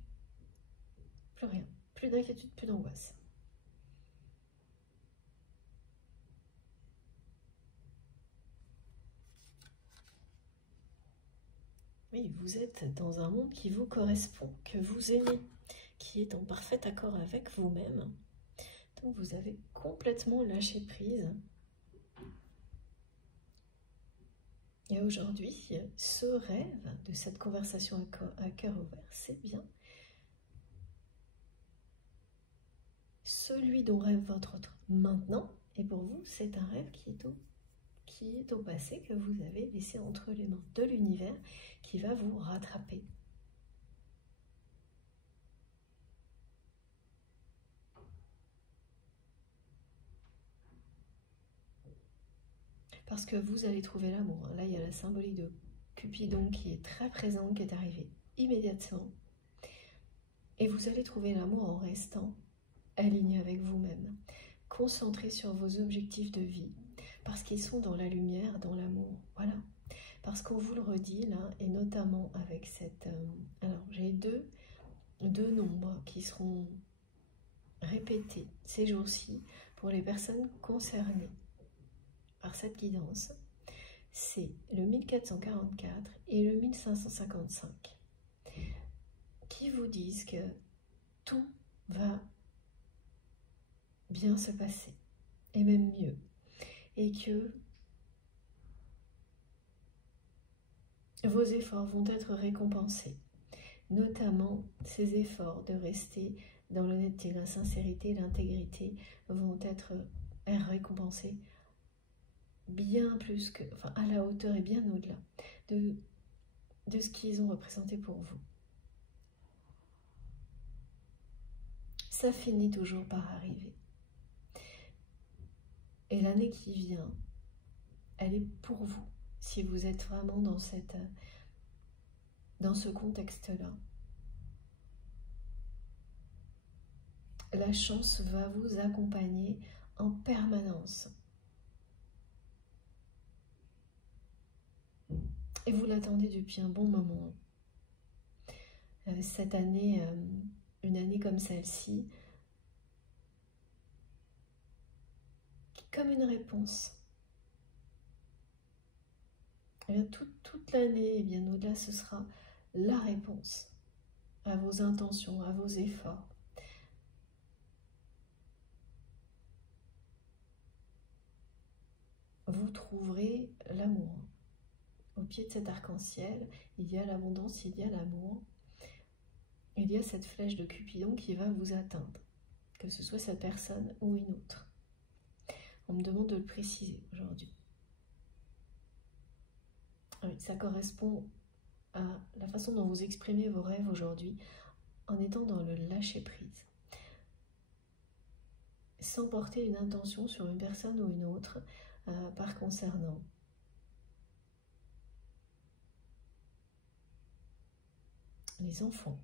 plus rien. Plus d'inquiétude, plus d'angoisse. Oui, vous êtes dans un monde qui vous correspond, que vous aimez, qui est en parfait accord avec vous-même. Donc vous avez complètement lâché prise. Et aujourd'hui, ce rêve de cette conversation à cœur ouvert, c'est bien. Celui dont rêve votre autre maintenant, et pour vous, c'est un rêve qui est au passé, que vous avez laissé entre les mains de l'univers, qui va vous rattraper. Parce que vous allez trouver l'amour. Là, il y a la symbolique de Cupidon qui est très présente, qui est arrivée immédiatement. Et vous allez trouver l'amour en restant aligné avec vous-même, concentré sur vos objectifs de vie, parce qu'ils sont dans la lumière, dans l'amour. Voilà. Parce qu'on vous le redit là, et notamment avec cette... alors, j'ai deux nombres qui seront répétés ces jours-ci pour les personnes concernées par cette guidance. C'est le 1444 et le 1555 qui vous disent que tout va bien se passer, et même mieux, et que vos efforts vont être récompensés, notamment ces efforts de rester dans l'honnêteté, la sincérité, l'intégrité vont être récompensés bien plus que, enfin à la hauteur et bien au-delà de ce qu'ils ont représenté pour vous. Ça finit toujours par arriver. Et l'année qui vient, elle est pour vous, si vous êtes vraiment dans ce contexte-là. La chance va vous accompagner en permanence. Et vous l'attendez depuis un bon moment. Cette année, une année comme celle-ci, comme une réponse. Et bien, toute l'année, et bien au-delà, ce sera la réponse à vos intentions, à vos efforts. Vous trouverez l'amour. Au pied de cet arc-en-ciel, il y a l'abondance, il y a l'amour. Il y a cette flèche de Cupidon qui va vous atteindre, que ce soit cette personne ou une autre. On me demande de le préciser aujourd'hui. Oui, ça correspond à la façon dont vous exprimez vos rêves aujourd'hui en étant dans le lâcher-prise. Sans porter une intention sur une personne ou une autre par concernant. Les enfants,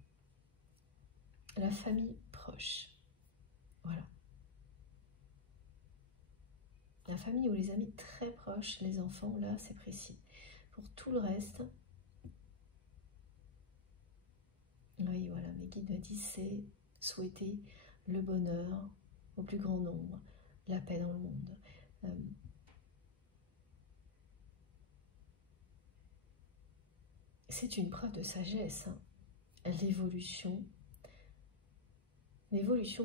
la famille proche, voilà. La famille ou les amis très proches, les enfants, là c'est précis. Pour tout le reste, oui voilà, mes guides me disent c'est souhaiter le bonheur au plus grand nombre, la paix dans le monde. C'est une preuve de sagesse, hein. L'évolution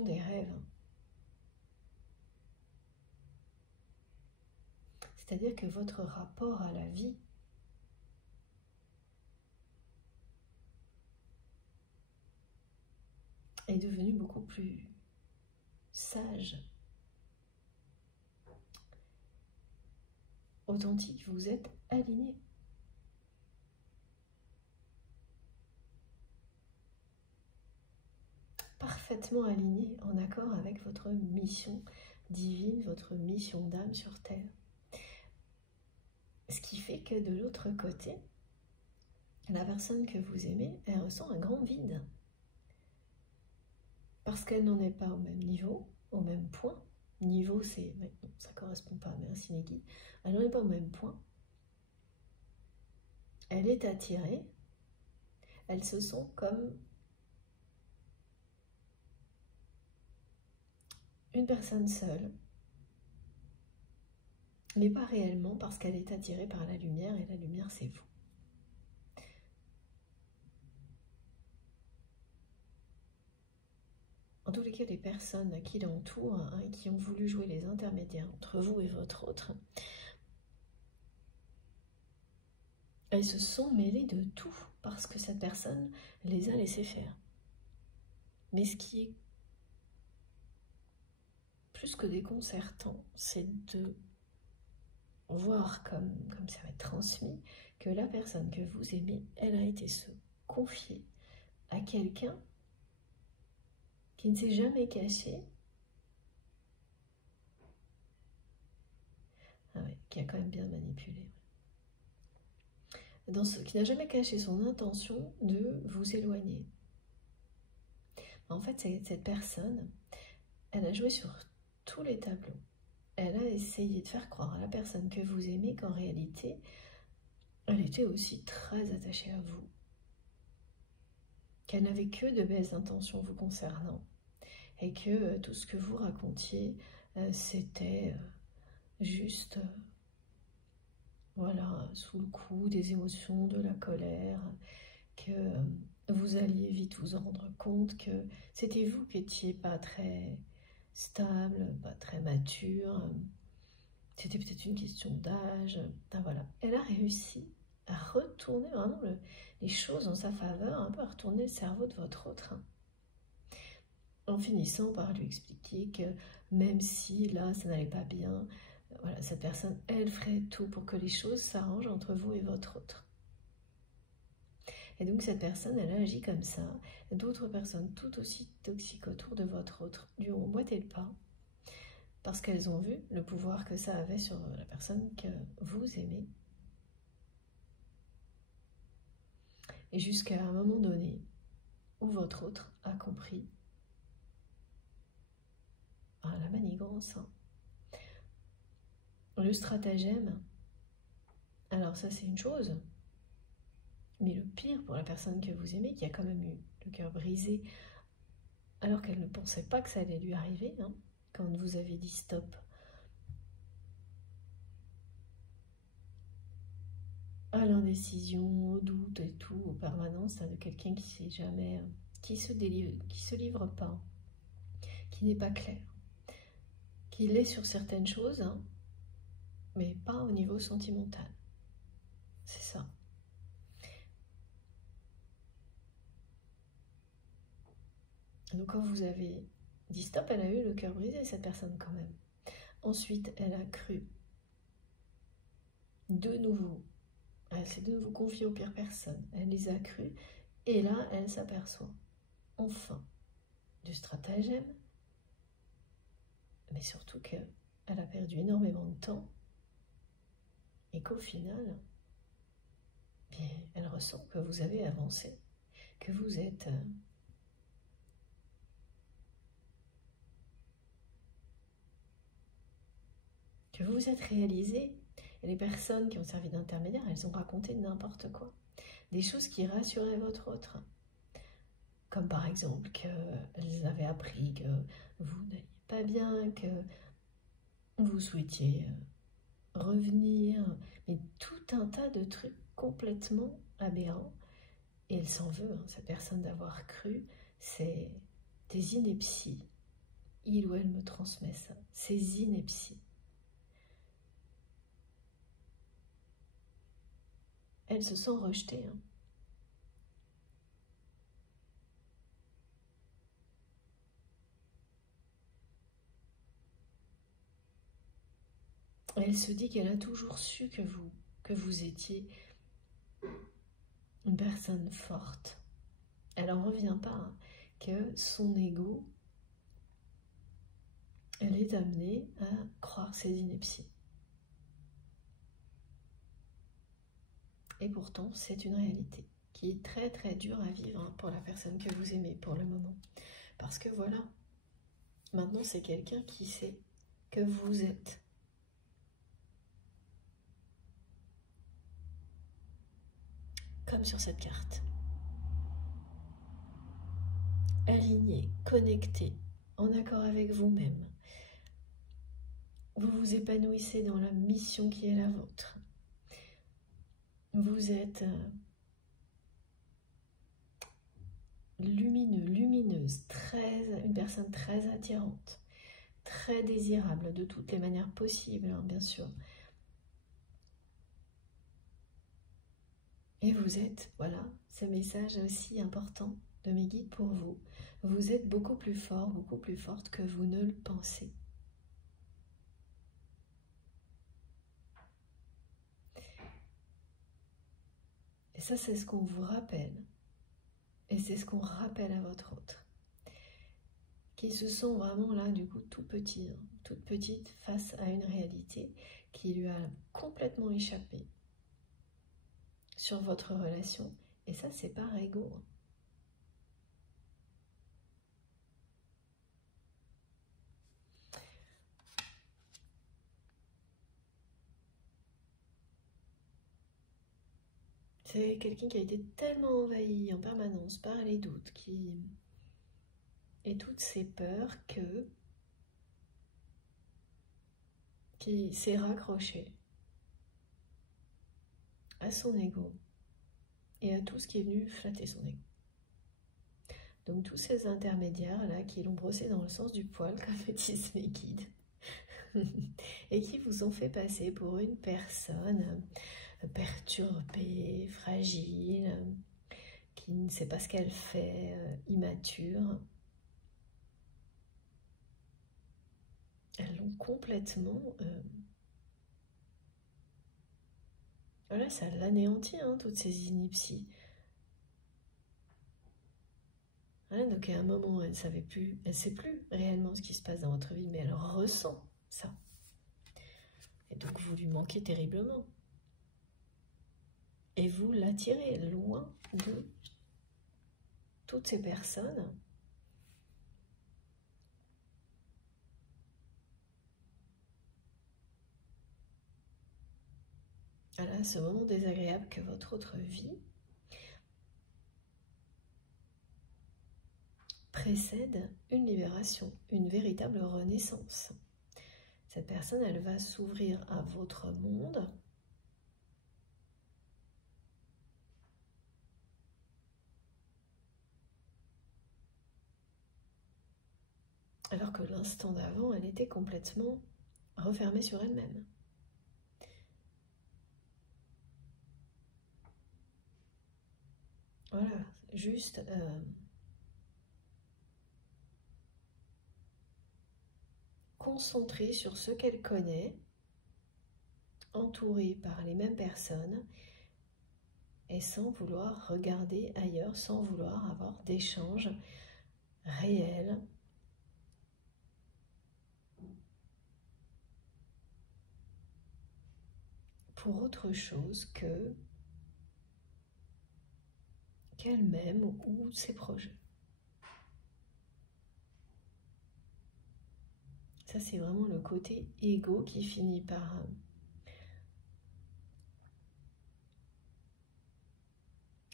des rêves. C'est-à-dire que votre rapport à la vie est devenu beaucoup plus sage, authentique, vous êtes aligné. parfaitement alignée, en accord avec votre mission divine, votre mission d'âme sur Terre. Ce qui fait que de l'autre côté, la personne que vous aimez, elle ressent un grand vide. Parce qu'elle n'en est pas au même niveau, au même point. Niveau, c'est, ça ne correspond pas, mais un signe guide. Elle n'en est pas au même point. Elle est attirée. Elle se sent comme une personne seule. Mais pas réellement, parce qu'elle est attirée par la lumière, et la lumière, c'est vous. En tous les cas, les personnes qui l'entourent et qui ont voulu jouer les intermédiaires entre vous et votre autre, elles se sont mêlées de tout parce que cette personne les a laissées faire. Mais ce qui est plus que déconcertant, c'est de voir comme ça va être transmis que la personne que vous aimez, elle a été se confier à quelqu'un qui ne s'est jamais caché, qui a quand même bien manipulé, qui n'a jamais caché son intention de vous éloigner. En fait, cette personne, elle a joué sur tous les tableaux. Elle a essayé de faire croire à la personne que vous aimez qu'en réalité, elle était aussi très attachée à vous. Qu'elle n'avait que de belles intentions vous concernant. Et que tout ce que vous racontiez, c'était juste, voilà, sous le coup des émotions, de la colère, que vous alliez vite vous en rendre compte que c'était vous qui n'étiez pas très stable, pas très mature, c'était peut-être une question d'âge, voilà. Elle a réussi à retourner vraiment les choses en sa faveur, un peu à retourner le cerveau de votre autre, en finissant par lui expliquer que même si là ça n'allait pas bien, voilà, cette personne, elle ferait tout pour que les choses s'arrangent entre vous et votre autre. Et donc cette personne, elle a agi comme ça. D'autres personnes tout aussi toxiques autour de votre autre lui ont emboîté le pas parce qu'elles ont vu le pouvoir que ça avait sur la personne que vous aimez. Et jusqu'à un moment donné où votre autre a compris la manigance, le stratagème. Alors ça c'est une chose, mais le pire pour la personne que vous aimez, qui a quand même eu le cœur brisé, alors qu'elle ne pensait pas que ça allait lui arriver, quand vous avez dit stop. À l'indécision, au doute et tout, aux permanences, de quelqu'un qui sait jamais, qui se livre pas, qui n'est pas clair, qui l'est sur certaines choses, mais pas au niveau sentimental. C'est ça. Donc quand vous avez dit stop, elle a eu le cœur brisé, cette personne quand même. Ensuite, elle a cru de nouveau. Elle s'est de nouveau confiée aux pires personnes. Elle les a crues. Et là, elle s'aperçoit enfin du stratagème. Mais surtout qu'elle a perdu énormément de temps. Et qu'au final, bien, elle ressent que vous avez avancé. Que vous êtes... que vous vous êtes réalisé. Et les personnes qui ont servi d'intermédiaire, elles ont raconté n'importe quoi. Des choses qui rassuraient votre autre. Comme par exemple qu'elles avaient appris que vous n'alliez pas bien, que vous souhaitiez revenir, mais tout un tas de trucs complètement aberrants. Et elle s'en veut, cette personne, d'avoir cru. C'est des inepties. Il ou elle me transmet ça. Ces inepties. Elle se sent rejetée. Elle se dit qu'elle a toujours su que vous étiez une personne forte. Elle n'en revient pas, que son ego, elle est amenée à croire ces inepties. Et pourtant, c'est une réalité qui est très très dure à vivre pour la personne que vous aimez pour le moment. Parce que voilà, maintenant c'est quelqu'un qui sait que vous êtes. Comme sur cette carte. Aligné, connecté, en accord avec vous-même. Vous vous épanouissez dans la mission qui est la vôtre. Vous êtes lumineux, lumineuse, une personne très attirante, très désirable de toutes les manières possibles, hein, bien sûr. Et vous êtes, voilà, ce message aussi important de mes guides pour vous. Vous êtes beaucoup plus fort, beaucoup plus forte que vous ne le pensez. Et ça, c'est ce qu'on vous rappelle. Et c'est ce qu'on rappelle à votre autre. Qui se sent vraiment là, du coup, tout petit, hein, toute petite face à une réalité qui lui a complètement échappé sur votre relation. Et ça, c'est par ego. C'est quelqu'un qui a été tellement envahi en permanence par les doutes et toutes ces peurs qui s'est raccroché à son ego et à tout ce qui est venu flatter son ego. Donc tous ces intermédiaires-là qui l'ont brossé dans le sens du poil, comme me disent mes guides, et qui vous ont fait passer pour une personne perturbée, fragile, qui ne sait pas ce qu'elle fait, immature. Elles l'ont complètement... voilà, ça l'anéantit, hein, toutes ces inepties. Voilà, donc à un moment, elle ne savait plus, elle ne sait plus réellement ce qui se passe dans votre vie, mais elle ressent ça. Et donc vous lui manquez terriblement. Et vous l'attirez loin de toutes ces personnes à ce moment désagréable que votre autre vie précède une libération, une véritable renaissance. Cette personne, elle va s'ouvrir à votre monde alors que l'instant d'avant, elle était complètement refermée sur elle-même. Voilà, juste concentrée sur ce qu'elle connaît, entourée par les mêmes personnes, et sans vouloir regarder ailleurs, sans vouloir avoir d'échanges réels. Pour autre chose qu'elle-même ou ses projets. Ça, c'est vraiment le côté égo qui finit par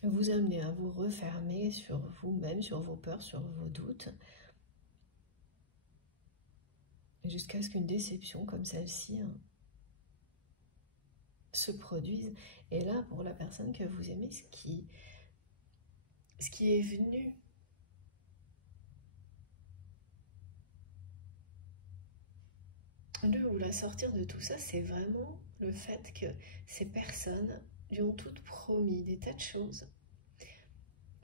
vous amener à vous refermer sur vous-même, sur vos peurs, sur vos doutes, jusqu'à ce qu'une déception comme celle-ci se produise. Et là, pour la personne que vous aimez, ce qui est venu le ou la sortir de tout ça, c'est vraiment le fait que ces personnes lui ont toutes promis des tas de choses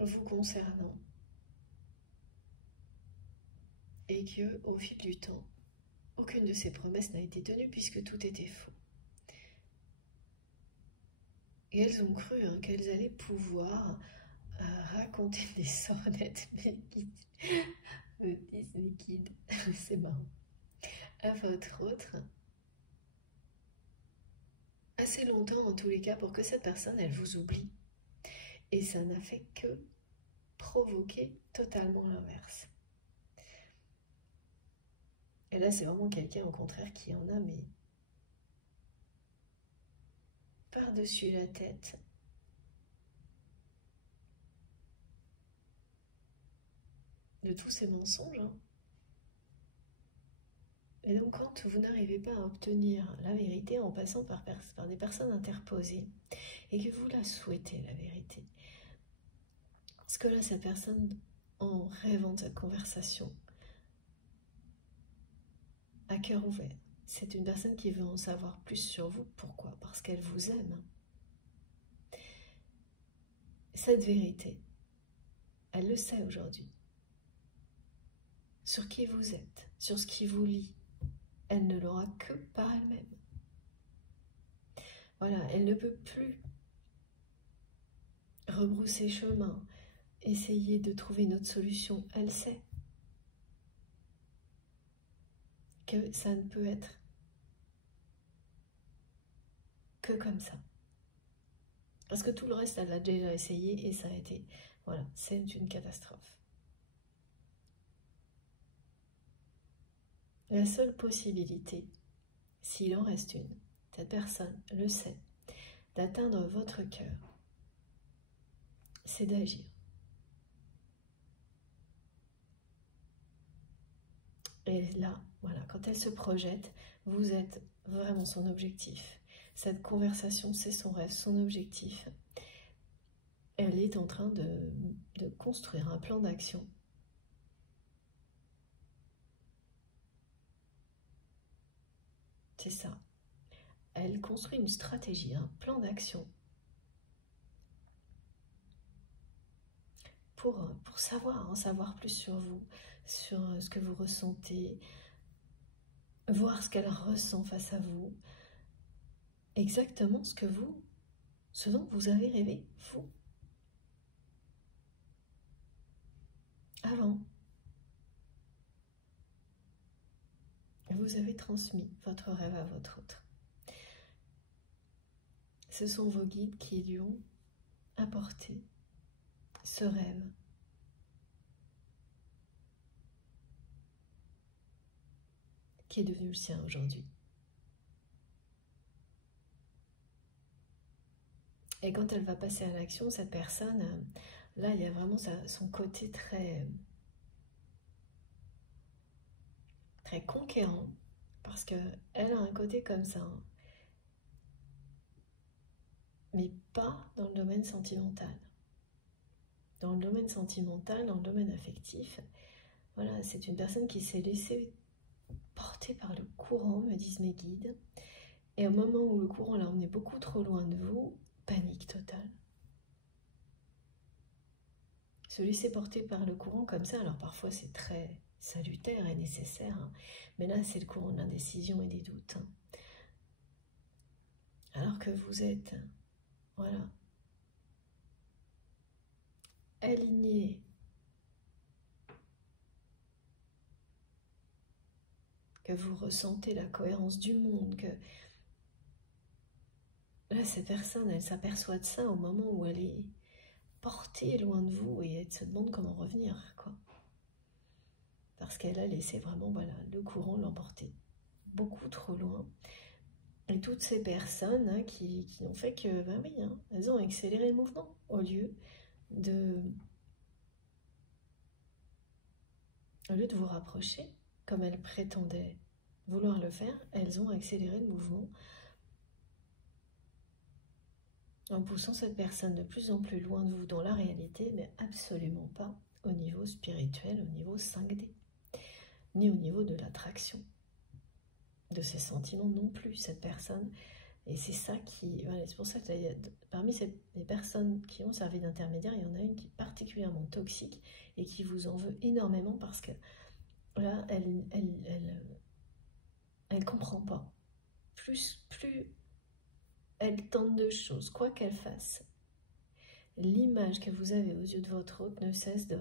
vous concernant et que au fil du temps, aucune de ces promesses n'a été tenue puisque tout était faux. Et elles ont cru qu'elles allaient pouvoir à raconter des sornettes, mais qui me disent liquide, c'est marrant, à votre autre, assez longtemps en tous les cas pour que cette personne, elle vous oublie. Et ça n'a fait que provoquer totalement l'inverse. Et là, c'est vraiment quelqu'un, au contraire, qui en a, mais par-dessus la tête. De tous ces mensonges. Hein. Et donc, quand vous n'arrivez pas à obtenir la vérité en passant par des personnes interposées, et que vous la souhaitez, la vérité, parce que là, cette personne, en rêvant de cette conversation, à cœur ouvert, c'est une personne qui veut en savoir plus sur vous. Pourquoi? Parce qu'elle vous aime. Cette vérité, elle le sait aujourd'hui. Sur qui vous êtes, sur ce qui vous lie, elle ne l'aura que par elle-même. Voilà, elle ne peut plus rebrousser chemin, essayer de trouver une autre solution. Elle sait que ça ne peut être que comme ça. Parce que tout le reste, elle l'a déjà essayé et ça a été, voilà, c'est une catastrophe. La seule possibilité, s'il en reste une, cette personne le sait, d'atteindre votre cœur, c'est d'agir. Et là, voilà, quand elle se projette, vous êtes vraiment son objectif. Cette conversation, c'est son rêve, son objectif. Elle est en train de construire un plan d'action. C'est ça. Elle construit une stratégie, un plan d'action pour en savoir plus sur vous, sur ce que vous ressentez, voir ce qu'elle ressent face à vous, exactement ce dont vous avez rêvé, vous, avant. Vous avez transmis votre rêve à votre autre. Ce sont vos guides qui lui ont apporté ce rêve. Qui est devenu le sien aujourd'hui. Et quand elle va passer à l'action, cette personne, là, il y a vraiment son côté très conquérant, parce qu'elle a un côté comme ça, hein, mais pas dans le domaine sentimental. Dans le domaine sentimental, dans le domaine affectif, voilà, c'est une personne qui s'est laissée porter par le courant, me disent mes guides, et au moment où le courant l'a emmené beaucoup trop loin de vous, panique totale. Se laisser porter par le courant comme ça, alors parfois c'est très salutaire et nécessaire, hein, mais là c'est le courant de l'indécision et des doutes. Hein. Alors que vous êtes, voilà, aligné, que vous ressentez la cohérence du monde, que là cette personne, elle s'aperçoit de ça au moment où elle est portée loin de vous et elle se demande comment revenir, quoi. Parce qu'elle a laissé vraiment, voilà, le courant l'emporter beaucoup trop loin. Et toutes ces personnes hein, qui n'ont fait que, ben oui, hein, elles ont accéléré le mouvement au lieu de vous rapprocher, comme elles prétendaient vouloir le faire, elles ont accéléré le mouvement en poussant cette personne de plus en plus loin de vous dans la réalité, mais absolument pas au niveau spirituel, au niveau 5D, ni au niveau de l'attraction, de ses sentiments non plus, cette personne. Et c'est ça qui... Voilà, c'est pour ça que parmi les personnes qui ont servi d'intermédiaire, il y en a une qui est particulièrement toxique et qui vous en veut énormément parce que là, elle comprend pas. Plus elle tente de choses, quoi qu'elle fasse, l'image que vous avez aux yeux de votre hôte ne cesse de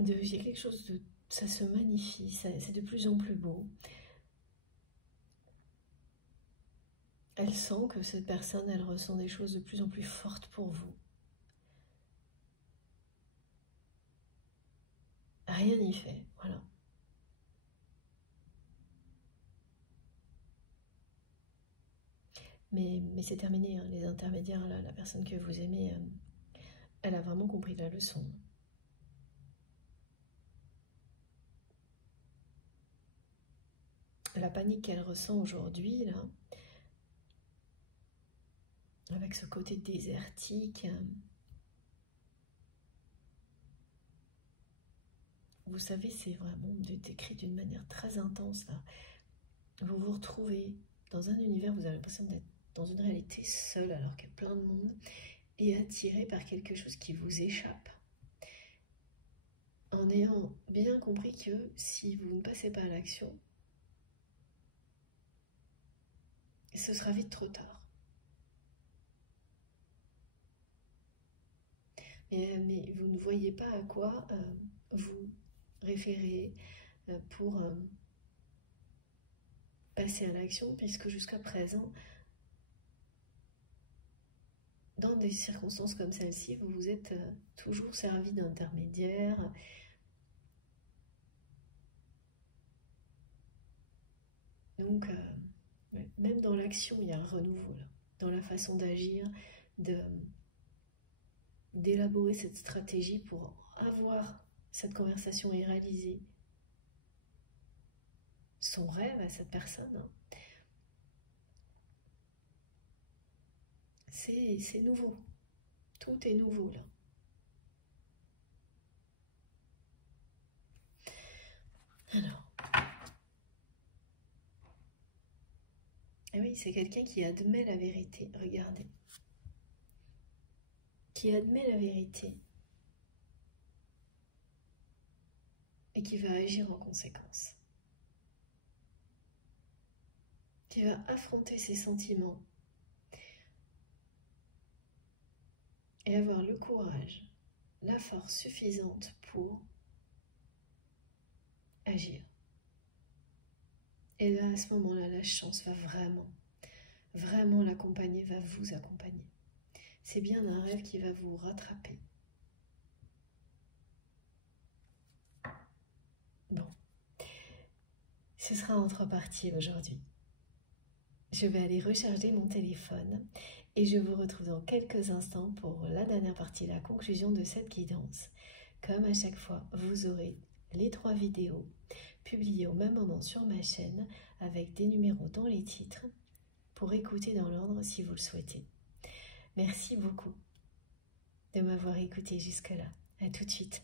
il y a quelque chose de... ça se magnifie, c'est de plus en plus beau. Elle sent que cette personne, elle ressent des choses de plus en plus fortes pour vous. Rien n'y fait, voilà. Mais c'est terminé, hein, les intermédiaires, là, la personne que vous aimez, elle a vraiment compris la leçon. La panique qu'elle ressent aujourd'hui, là, avec ce côté désertique, vous savez, c'est vraiment décrit d'une manière très intense, là. Vous vous retrouvez dans un univers, vous avez l'impression d'être dans une réalité seule alors qu'il y a plein de monde, et attiré par quelque chose qui vous échappe. En ayant bien compris que si vous ne passez pas à l'action, ce sera vite trop tard. Mais vous ne voyez pas à quoi vous référer pour passer à l'action, puisque jusqu'à présent, dans des circonstances comme celle-ci, vous vous êtes toujours servi d'intermédiaire. Donc, même dans l'action, il y a un renouveau, là, dans la façon d'agir, d'élaborer cette stratégie pour avoir cette conversation et réaliser son rêve à cette personne. C'est nouveau. Tout est nouveau, là. Alors. Et oui, c'est quelqu'un qui admet la vérité. Regardez. Qui admet la vérité. Et qui va agir en conséquence. Qui va affronter ses sentiments. Et avoir le courage, la force suffisante pour agir. Et là, à ce moment-là, la chance va vraiment l'accompagner, va vous accompagner. C'est bien un rêve qui va vous rattraper. Bon, ce sera notre partie aujourd'hui. Je vais aller recharger mon téléphone et je vous retrouve dans quelques instants pour la dernière partie, la conclusion de cette guidance. Comme à chaque fois, vous aurez les 3 vidéos publiées au même moment sur ma chaîne avec des numéros dans les titres pour écouter dans l'ordre si vous le souhaitez. Merci beaucoup de m'avoir écouté jusque-là. À tout de suite.